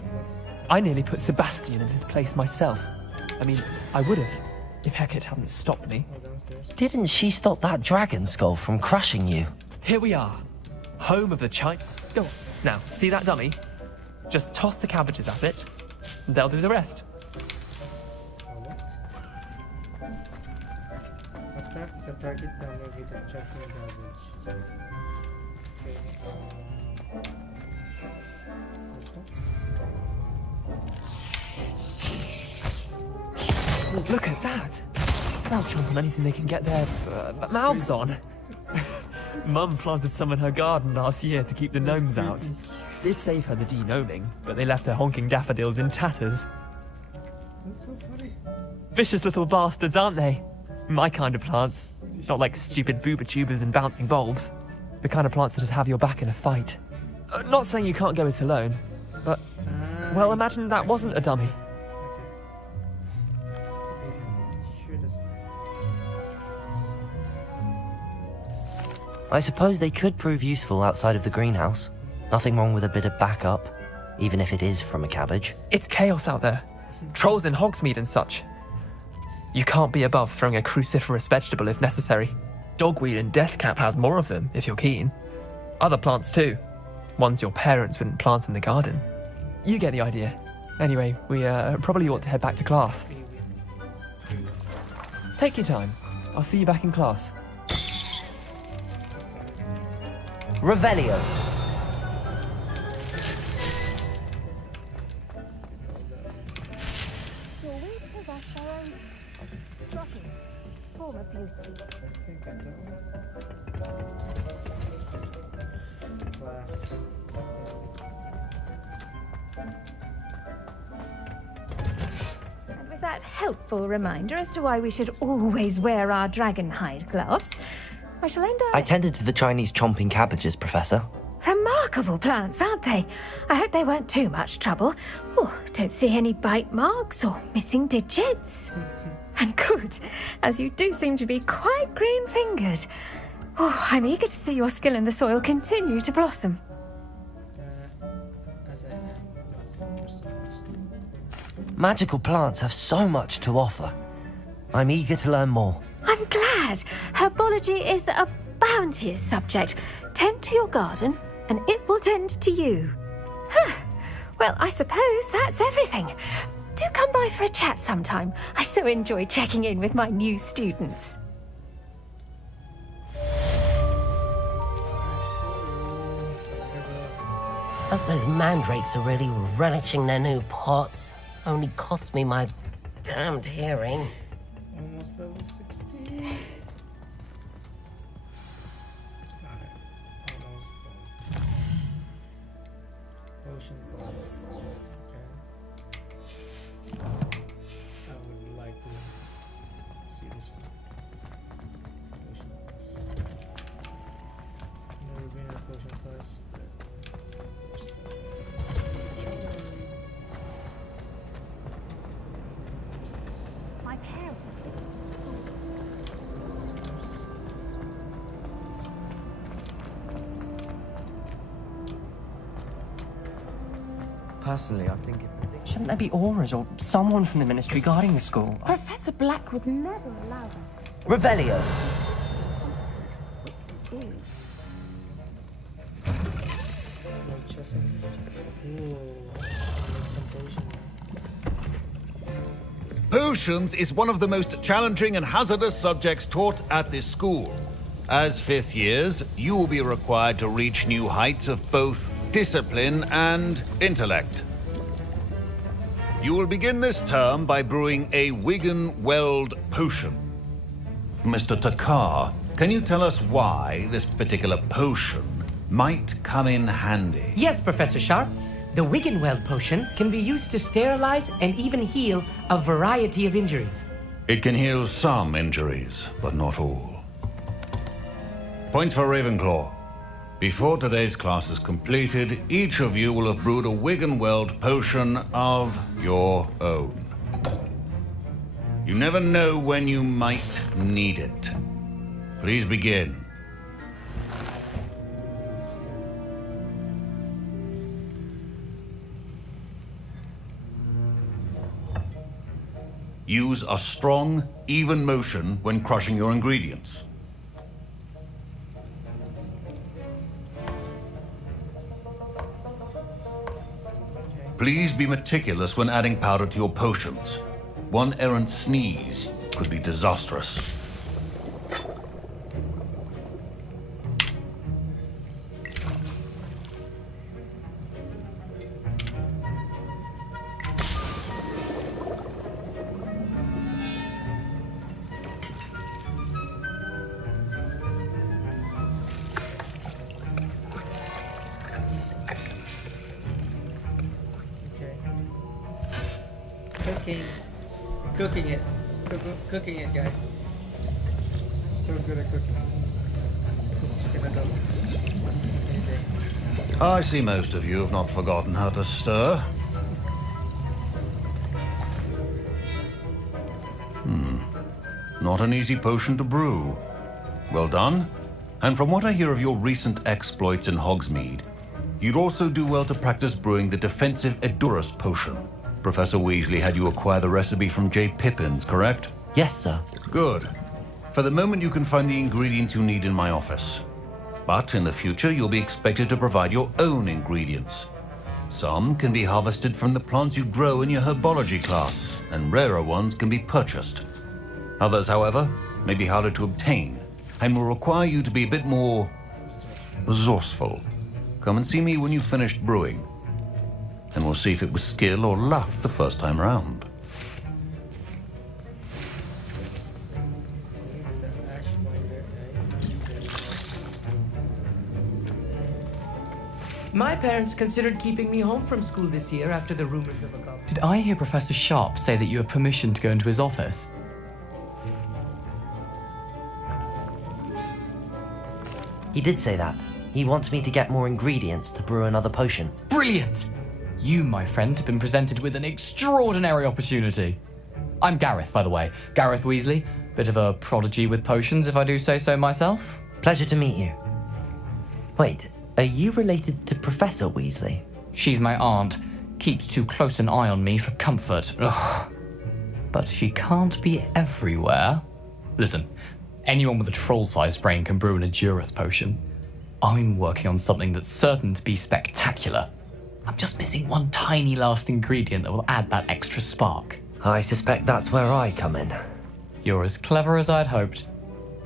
I nearly put Sebastian in his place myself. I mean, I would have, if Hecate hadn't stopped me. Didn't she stop that dragon skull from crushing you? Here we are. Home of the China... Go on. Now, see that dummy? Just toss the cabbages at it, and they'll do the rest. Attack the target down with the chopping cabbage. Okay, this one. Look at that! They'll chomp on anything they can get their mouths on. Mum planted some in her garden last year to keep the gnomes out. Did save her the denoming, but they left her honking daffodils in tatters. That's so funny. Vicious little bastards, aren't they? My kind of plants. Not like stupid booba tubers and bouncing bulbs. The kind of plants that'd have your back in a fight. Not saying you can't go it alone, but... well, imagine that wasn't a dummy. I suppose they could prove useful outside of the greenhouse. Nothing wrong with a bit of backup, even if it is from a cabbage. It's chaos out there. Trolls in Hogsmeade and such. You can't be above throwing a cruciferous vegetable if necessary. Dogweed and deathcap has more of them, if you're keen. Other plants too. Ones your parents wouldn't plant in the garden. You get the idea. Anyway, we probably ought to head back to class. Take your time. I'll see you back in class. Revelio. Class. And with that helpful reminder as to why we should always wear our dragon hide gloves, I shall end I tended to the Chinese chomping cabbages, Professor. Remarkable plants, aren't they? I hope they weren't too much trouble. Oh, don't see any bite marks or missing digits. And good, as you do seem to be quite green-fingered. Oh, I'm eager to see your skill in the soil continue to blossom. As I am, that's personal. Magical plants have so much to offer. I'm eager to learn more. I'm glad. Herbology is a bounteous subject. Tend to your garden, and it will tend to you. Huh. Well, I suppose that's everything. Do come by for a chat sometime. I so enjoy checking in with my new students. Hope those mandrakes are really relishing their new pots. Only cost me my damned hearing. Almost level 60. Almost potion plus. Okay. I would like to see this one. Potion plus. Never been a potion plus, but first My parents. Personally, I think shouldn't there be auras or someone from the ministry guarding the school? Professor Black would never allow that. Revelio. Potions is one of the most challenging and hazardous subjects taught at this school. As fifth years, you will be required to reach new heights of both discipline and intellect. You will begin this term by brewing a Wigan Weld potion. Mr. Takar, can you tell us why this particular potion might come in handy? Yes, Professor Sharp. The Wiggenweld potion can be used to sterilize and even heal a variety of injuries. It can heal some injuries, but not all. Points for Ravenclaw. Before today's class is completed, each of you will have brewed a Wiggenweld potion of your own. You never know when you might need it. Please begin. Use a strong, even motion when crushing your ingredients. Please be meticulous when adding powder to your potions. One errant sneeze could be disastrous. cooking it. Cooking it, guys. I'm so good at cooking. Cook chicken adobo. Anything. I see most of you have not forgotten how to stir. Not an easy potion to brew. Well done. And from what I hear of your recent exploits in Hogsmeade, you'd also do well to practice brewing the defensive Edurus potion. Professor Weasley had you acquire the recipe from J. Pippins, correct? Yes, sir. Good. For the moment, you can find the ingredients you need in my office. But in the future, you'll be expected to provide your own ingredients. Some can be harvested from the plants you grow in your herbology class, and rarer ones can be purchased. Others, however, may be harder to obtain, and will require you to be a bit more resourceful. Come and see me when you've finished brewing, and we'll see if it was skill or luck the first time round. My parents considered keeping me home from school this year after the rumors of a goblin. Did I hear Professor Sharp say that you have permission to go into his office? He did say that. He wants me to get more ingredients to brew another potion. Brilliant! You, my friend, have been presented with an extraordinary opportunity. I'm Gareth, by the way. Gareth Weasley. Bit of a prodigy with potions, if I do say so myself. Pleasure to meet you. Wait, are you related to Professor Weasley? She's my aunt. Keeps too close an eye on me for comfort. Ugh. But she can't be everywhere. Listen, anyone with a troll-sized brain can brew an Edurus potion. I'm working on something that's certain to be spectacular. I'm just missing one tiny last ingredient that will add that extra spark. I suspect that's where I come in. You're as clever as I'd hoped.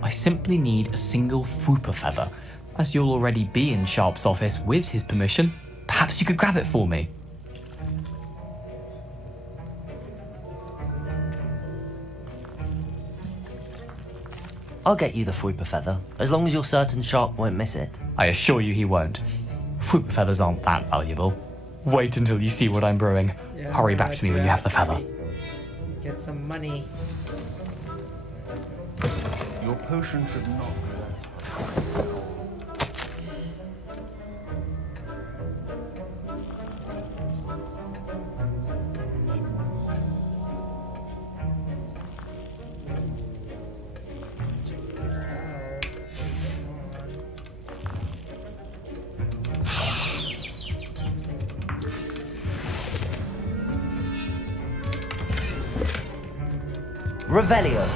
I simply need a single Fwooper feather. As you'll already be in Sharp's office with his permission, perhaps you could grab it for me. I'll get you the Fwooper feather, as long as you're certain Sharp won't miss it. I assure you he won't. Fwooper feathers aren't that valuable. Wait until you see what I'm brewing. Yeah, Hurry back to me when you have the feather. Get some money. Your potion should not... Revelio.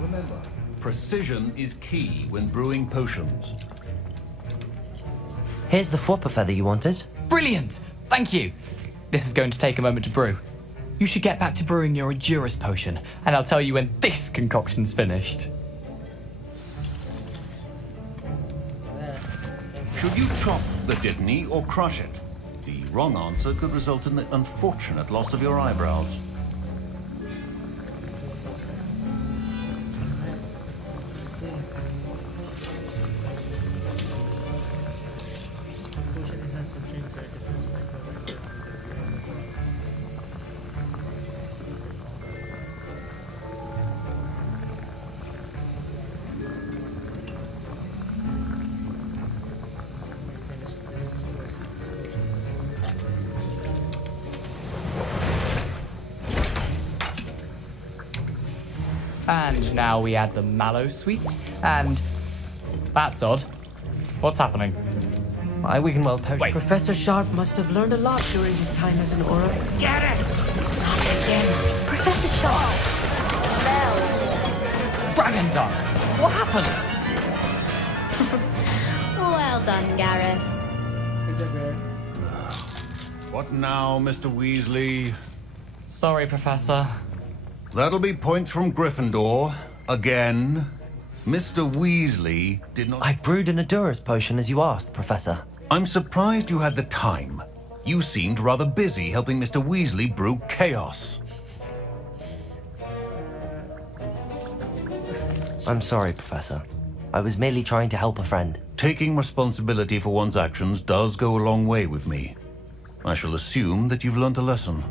Remember, precision is key when brewing potions. Here's the Fwooper feather you wanted. Brilliant! Thank you! This is going to take a moment to brew. You should get back to brewing your Edurus potion, and I'll tell you when this concoction's finished. Should you chop the Dittany or crush it? The wrong answer could result in the unfortunate loss of your eyebrows. And now we add the mallow sweet, and... That's odd. What's happening? My Wiggenweld potion. Wait. Professor Sharp must have learned a lot during his time as an Auror. Get it! Not again. Professor Sharp! Dragon Duck! What happened? Well done, Gareth. What now, Mr. Weasley? Sorry, Professor. That'll be points from Gryffindor. Again. Mr. Weasley did not... I brewed an Edurus potion as you asked, Professor. I'm surprised you had the time. You seemed rather busy helping Mr. Weasley brew chaos. I'm sorry, Professor. I was merely trying to help a friend. taking responsibility for one's actions does go a long way with me. I shall assume that you've learnt a lesson.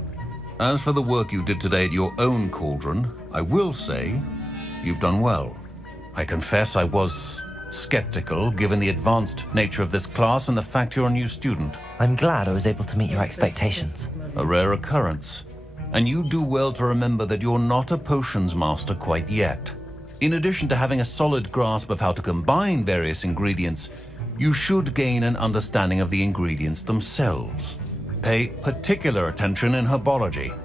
As for the work you did today at your own cauldron, I will say you've done well. I confess I was skeptical, given the advanced nature of this class and the fact you're a new student. I'm glad I was able to meet your expectations. A rare occurrence. And you do well to remember that you're not a potions master quite yet. In addition to having a solid grasp of how to combine various ingredients, you should gain an understanding of the ingredients themselves. Pay particular attention in herbology.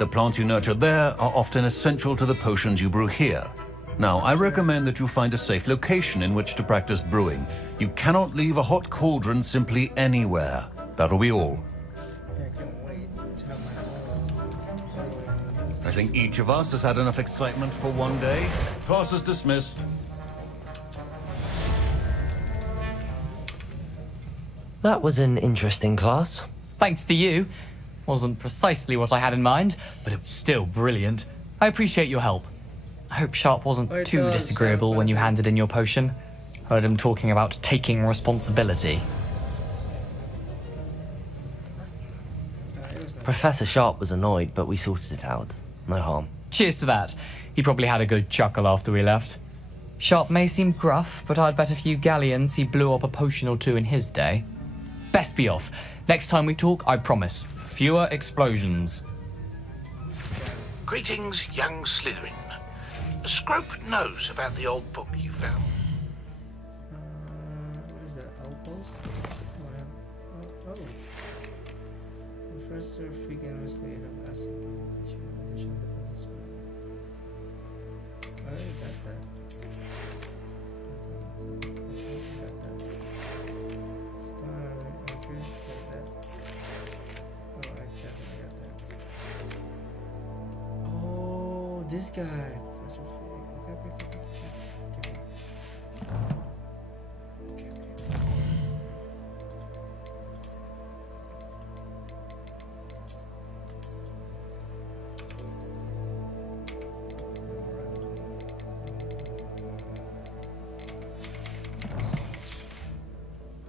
The plants you nurture there are often essential to the potions you brew here. Now, I recommend that you find a safe location in which to practice brewing. You cannot leave a hot cauldron simply anywhere. That'll be all. I think each of us has had enough excitement for one day. Class is dismissed. That was an interesting class. Thanks to you. Wasn't precisely what I had in mind, but it was still brilliant. I appreciate your help. I hope Sharp wasn't too disagreeable when you handed in your potion. Heard him talking about taking responsibility. Professor Sharp was annoyed, but we sorted it out. No harm. Cheers to that. He probably had a good chuckle after we left. Sharp may seem gruff, but I'd bet a few galleons he blew up a potion or two in his day. Best be off. Next time we talk, I promise, fewer explosions. Greetings, young Slytherin. Scrope knows about the old book you found. What is that? Outpost? Oh. Professor freaking investigated of acid. I already got that. Got that. Star, okay, got that. Oh, I definitely got that. Oh, this guy. Professor Freak. Okay.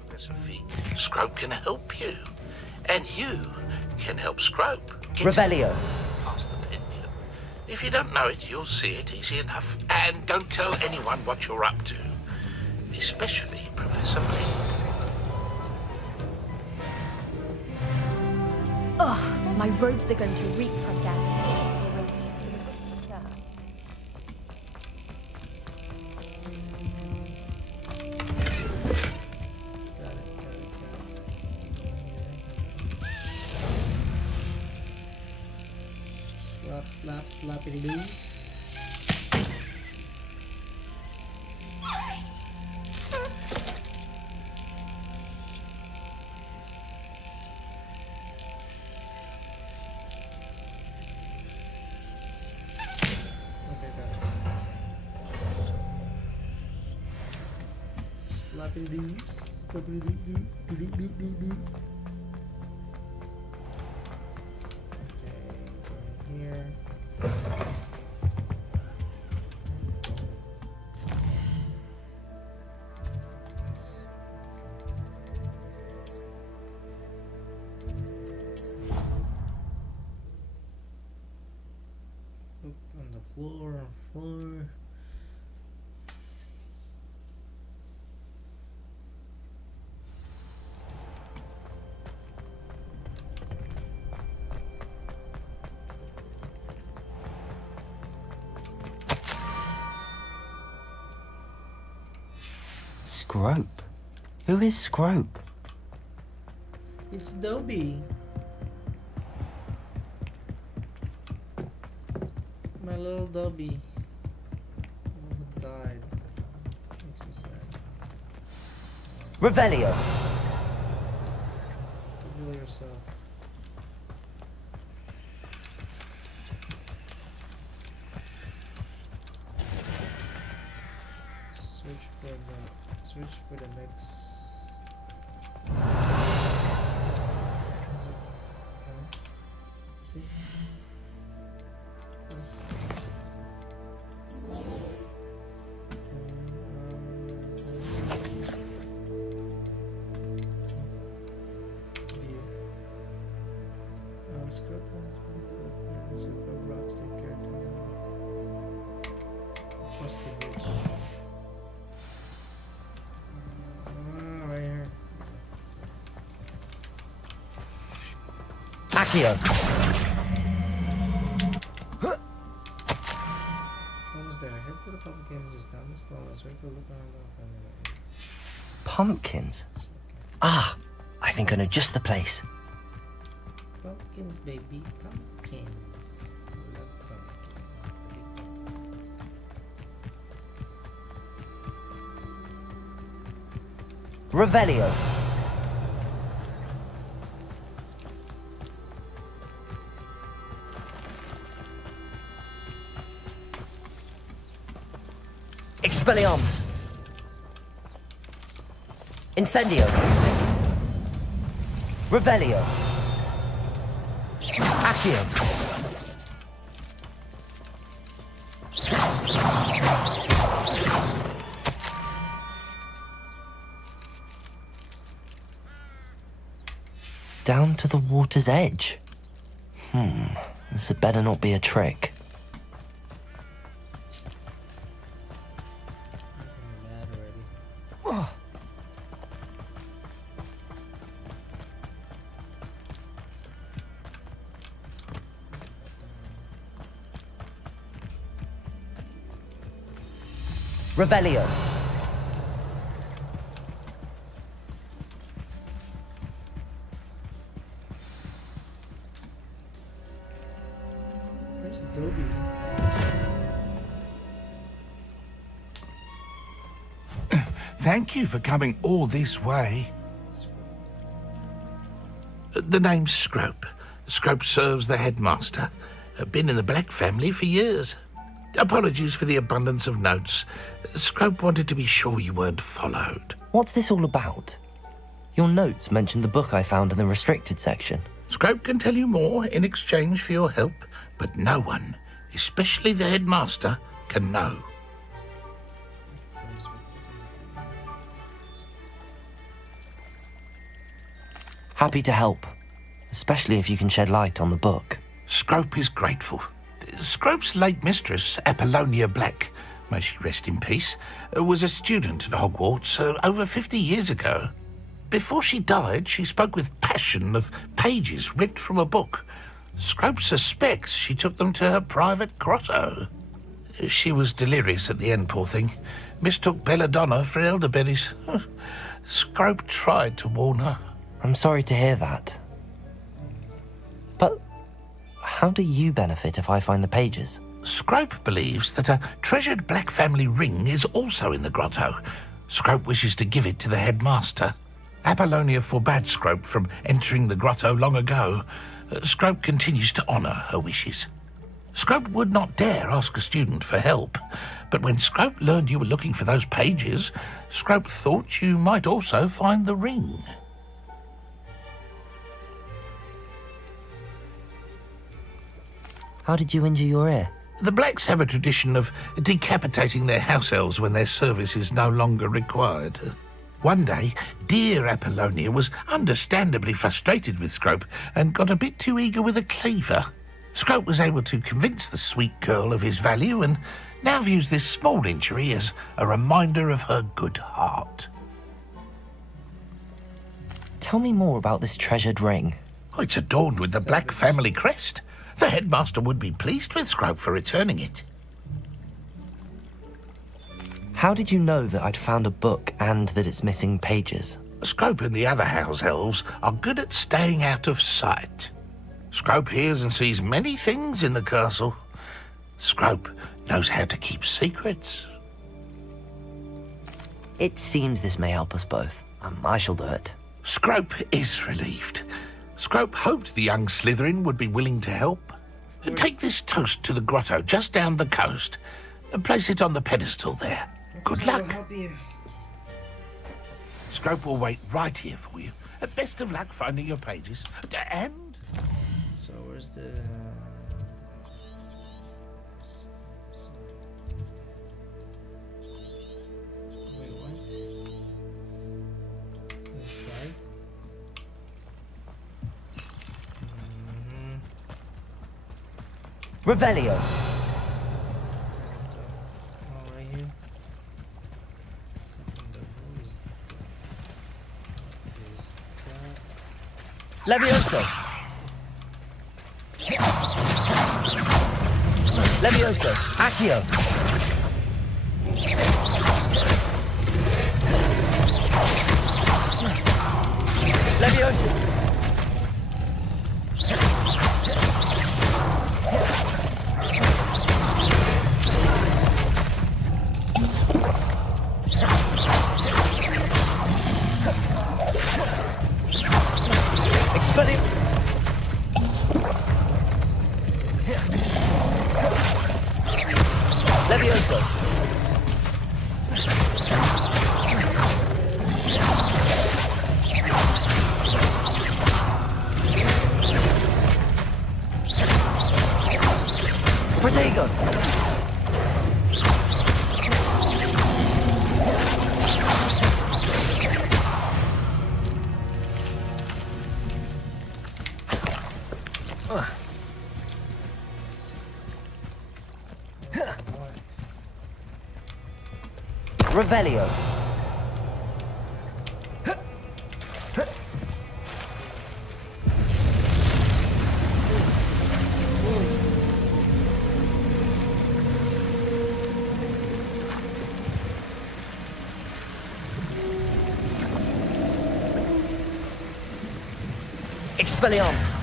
Professor Fig, Scrope can help you. And you can help Scrope. Revelio. Past the pendulum. If you don't know it, you'll see it easy enough. And don't tell anyone what you're up to. Especially Professor Blake. Ugh, my robes are going to reek from down here. Slappity doo. Slappity doo, slappity doo doo doo doo doo doo. Okay, here. Look on the floor. Scrope? Who is Scrope? It's Dobby. My little Dobby. Who died. Makes me sad. Revelio. Reveal yourself. Switch for the next. Is it? See? Yes. Dogs take care of across the bridge. Right here. Accio! Almost there. Head to the pumpkins just down the stone. Circle, look around. Pumpkins? Ah! I think I know just the place. Pumpkins, baby. Pumpkins. Love pumpkins. Big pumpkins. Revelio. Expelliarmus. Incendio. Revelio. Accio. Down to the water's edge. This had better not be a trick. Revelio. Where's Dobby? Thank you for coming all this way. The name's Scrope. Scrope serves the headmaster. Been in the Black family for years. Apologies for the abundance of notes. Scrope wanted to be sure you weren't followed. What's this all about? Your notes mentioned the book I found in the restricted section. Scrope can tell you more in exchange for your help, but no one, especially the headmaster, can know. Happy to help, especially if you can shed light on the book. Scrope is grateful. Scrope's late mistress, Apollonia Black, may she rest in peace, was a student at Hogwarts over 50 years ago. Before she died, she spoke with passion of pages ripped from a book. Scrope suspects she took them to her private grotto. She was delirious at the end, poor thing. Mistook belladonna for elderberries. Scrope tried to warn her. I'm sorry to hear that. But how do you benefit if I find the pages? Scrope believes that a treasured Black family ring is also in the grotto. Scrope wishes to give it to the headmaster. Apollonia forbade Scrope from entering the grotto long ago. Scrope continues to honour her wishes. Scrope would not dare ask a student for help, but when Scrope learned you were looking for those pages, Scrope thought you might also find the ring. How did you injure your ear? The Blacks have a tradition of decapitating their house elves when their service is no longer required. One day, dear Apollonia was understandably frustrated with Scrope and got a bit too eager with a cleaver. Scrope was able to convince the sweet girl of his value and now views this small injury as a reminder of her good heart. Tell me more about this treasured ring. It's adorned with the Black family crest. The headmaster would be pleased with Scrope for returning it. How did you know that I'd found a book and that it's missing pages? Scrope and the other house elves are good at staying out of sight. Scrope hears and sees many things in the castle. Scrope knows how to keep secrets. It seems this may help us both. I shall do it. Scrope is relieved. Scrope hoped the young Slytherin would be willing to help. Take this toast to the grotto just down the coast and place it on the pedestal there. Good luck. Scrope will wait right here for you. Best of luck finding your pages. And... So where's the... Wait, what? This side? Revelio. Right here. Levioso. Levioso. Accio. Levioso. Expellium. Levioso. Protego. Revelio. Expelliarmus.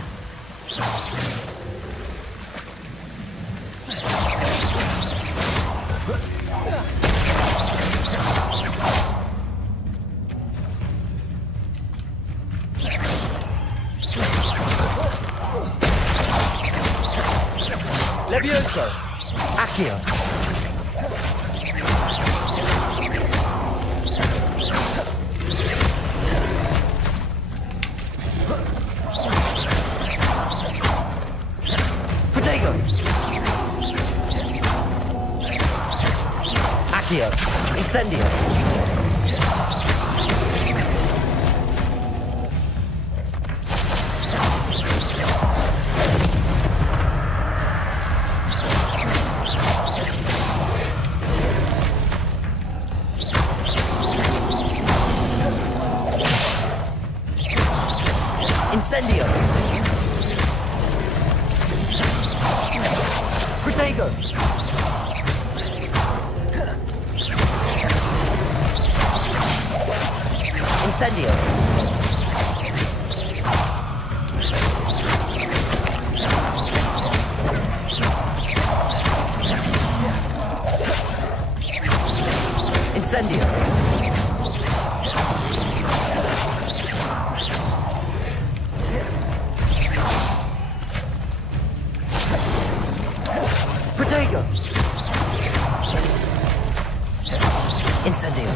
Levioso. Accio. Protego. Accio. Incendio. Incendio. Protego. Incendio. Incendio. Protego. Incendio.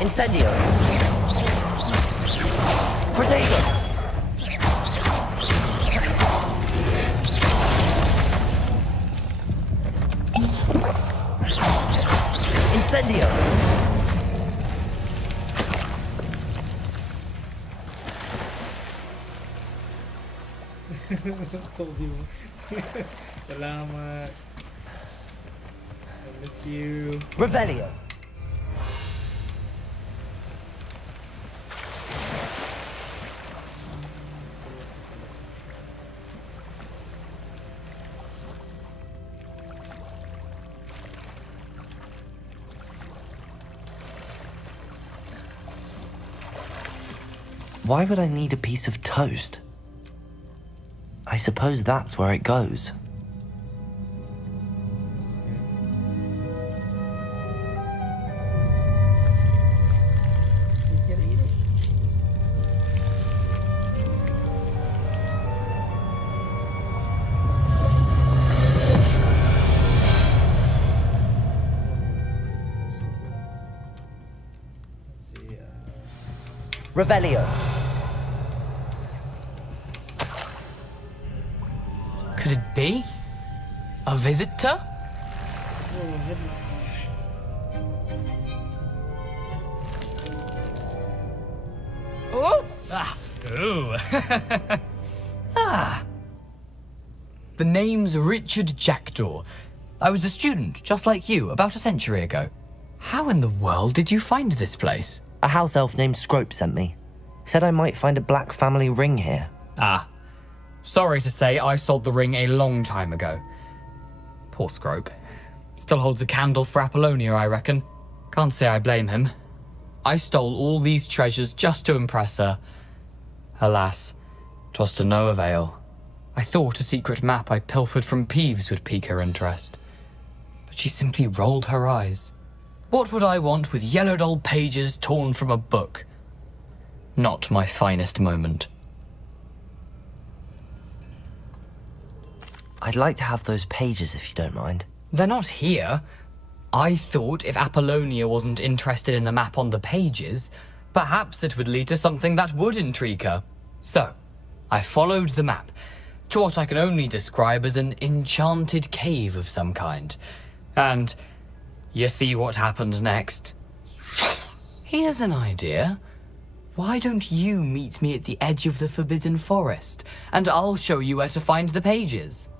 Incendio. Protego. Incendio. Told you. Salamat. I miss you. Revelio. Why would I need a piece of toast? I suppose that's where it goes. Revelio. Could it be? A visitor? Oh my goodness. Oh! Ah! Ooh. Ah! The name's Richard Jackdaw. I was a student, just like you, about a century ago. How in the world did you find this place? A house elf named Scrope sent me. Said I might find a black family ring here. Ah. Sorry to say, I sold the ring a long time ago. Poor Scrope. Still holds a candle for Apollonia, I reckon. Can't say I blame him. I stole all these treasures just to impress her. Alas, 'twas to no avail. I thought a secret map I pilfered from Peeves would pique her interest. But she simply rolled her eyes. What would I want with yellowed old pages torn from a book? Not my finest moment. I'd like to have those pages if you don't mind. They're not here. I thought if Apollonia wasn't interested in the map on the pages, perhaps it would lead to something that would intrigue her. So, I followed the map to what I can only describe as an enchanted cave of some kind. And you see what happened next? Here's an idea. Why don't you meet me at the edge of the Forbidden Forest, and I'll show you where to find the pages?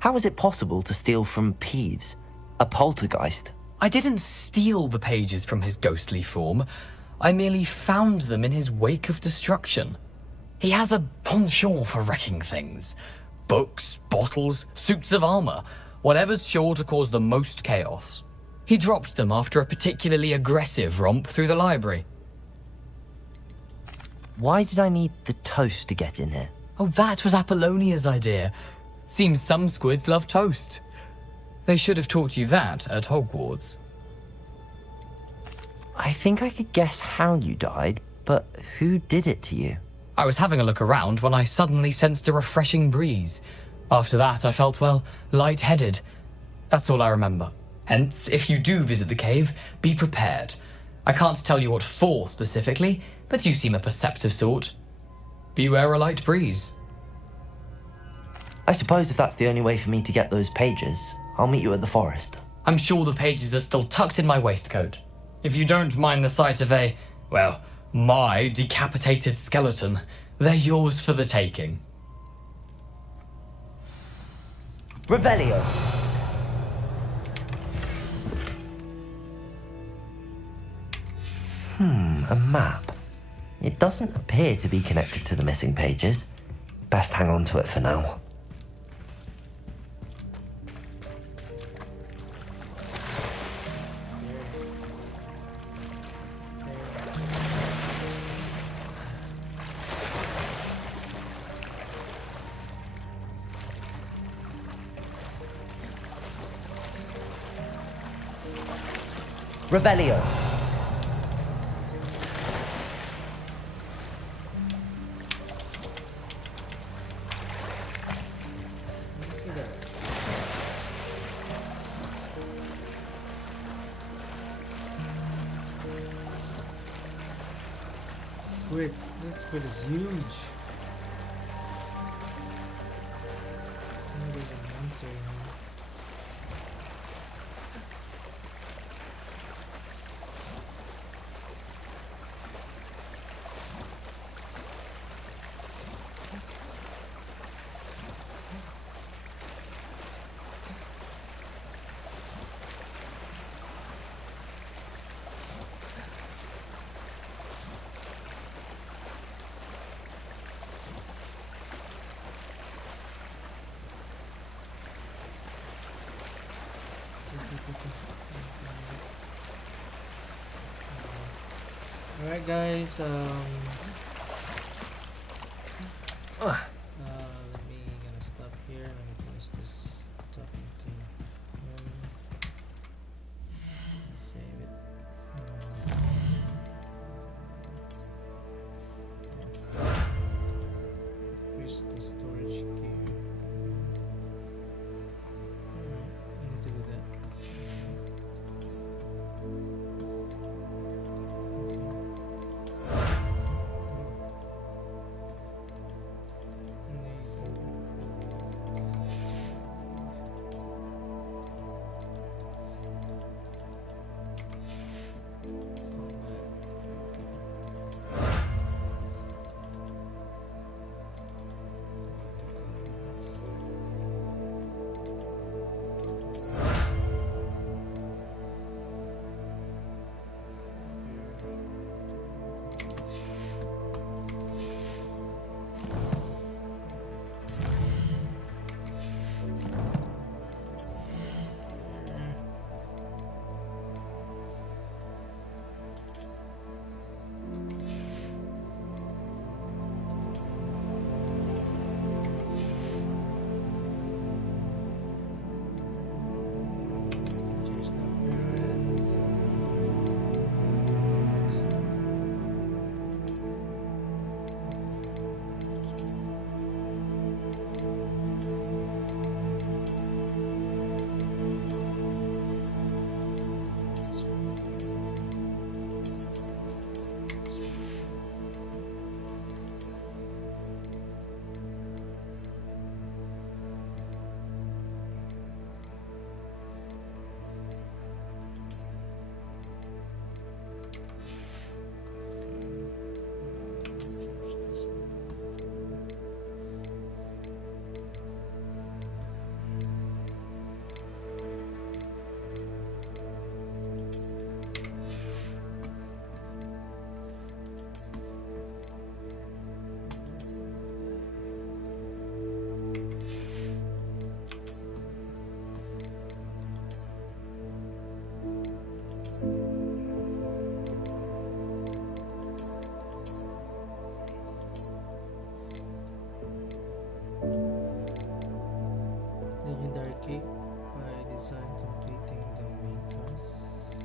How is it possible to steal from Peeves, a poltergeist? I didn't steal the pages from his ghostly form. I merely found them in his wake of destruction. He has a penchant for wrecking things. Books, bottles, suits of armor, whatever's sure to cause the most chaos. He dropped them after a particularly aggressive romp through the library. Why did I need the toast to get in here? Oh, that was Apollonia's idea. Seems some squids love toast. They should have taught you that at Hogwarts. I think I could guess how you died, but who did it to you? I was having a look around when I suddenly sensed a refreshing breeze. After that, I felt, well, lightheaded. That's all I remember. Hence, if you do visit the cave, be prepared. I can't tell you what for specifically, but you seem a perceptive sort. Beware a light breeze. I suppose if that's the only way for me to get those pages, I'll meet you at the forest. I'm sure the pages are still tucked in my waistcoat. If you don't mind the sight of a, well, my decapitated skeleton, they're yours for the taking. Revelio. A map. It doesn't appear to be connected to the missing pages. Best hang on to it for now. Revelio. See that? Squid. This squid is huge. Oh, there's a monster in here. Alright guys, let me gonna stop here. Let me finish this talking to him. Save it. Where's the storage gear? Alright, I need to do that. escape by design completing the main quest.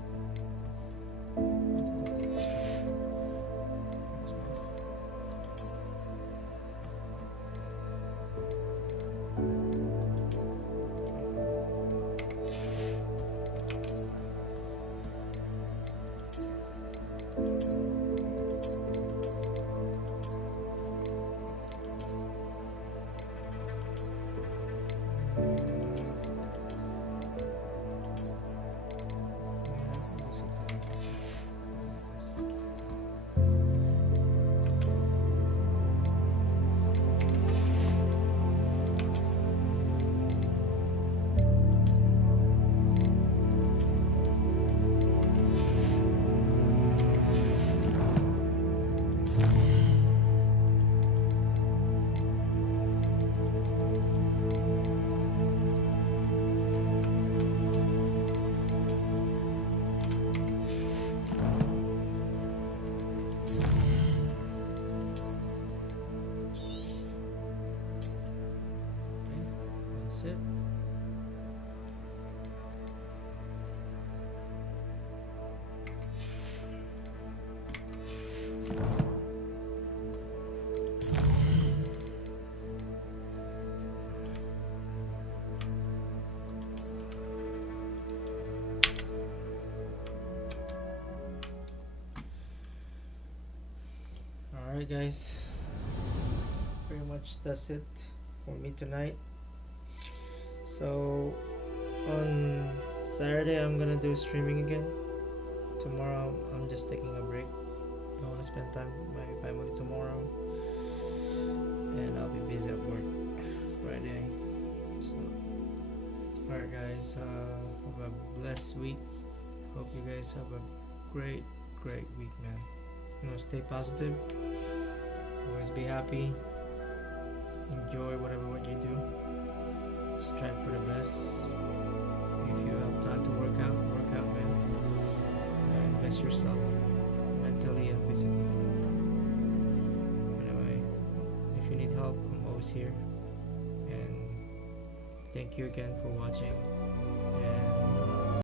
That's it. Alright guys, pretty much that's it for me tonight. So on Saturday I'm gonna do streaming again. Tomorrow I'm just taking a break. I want to spend time with my family tomorrow, and I'll be busy at work Friday. So alright guys, have a blessed week. Hope you guys have a great week, man. You know, stay positive, always be happy, enjoy what you do, strive for the best. If you have time to work out, man. You know, invest yourself mentally and physically. Anyway, if you need help, I'm always here, and thank you again for watching.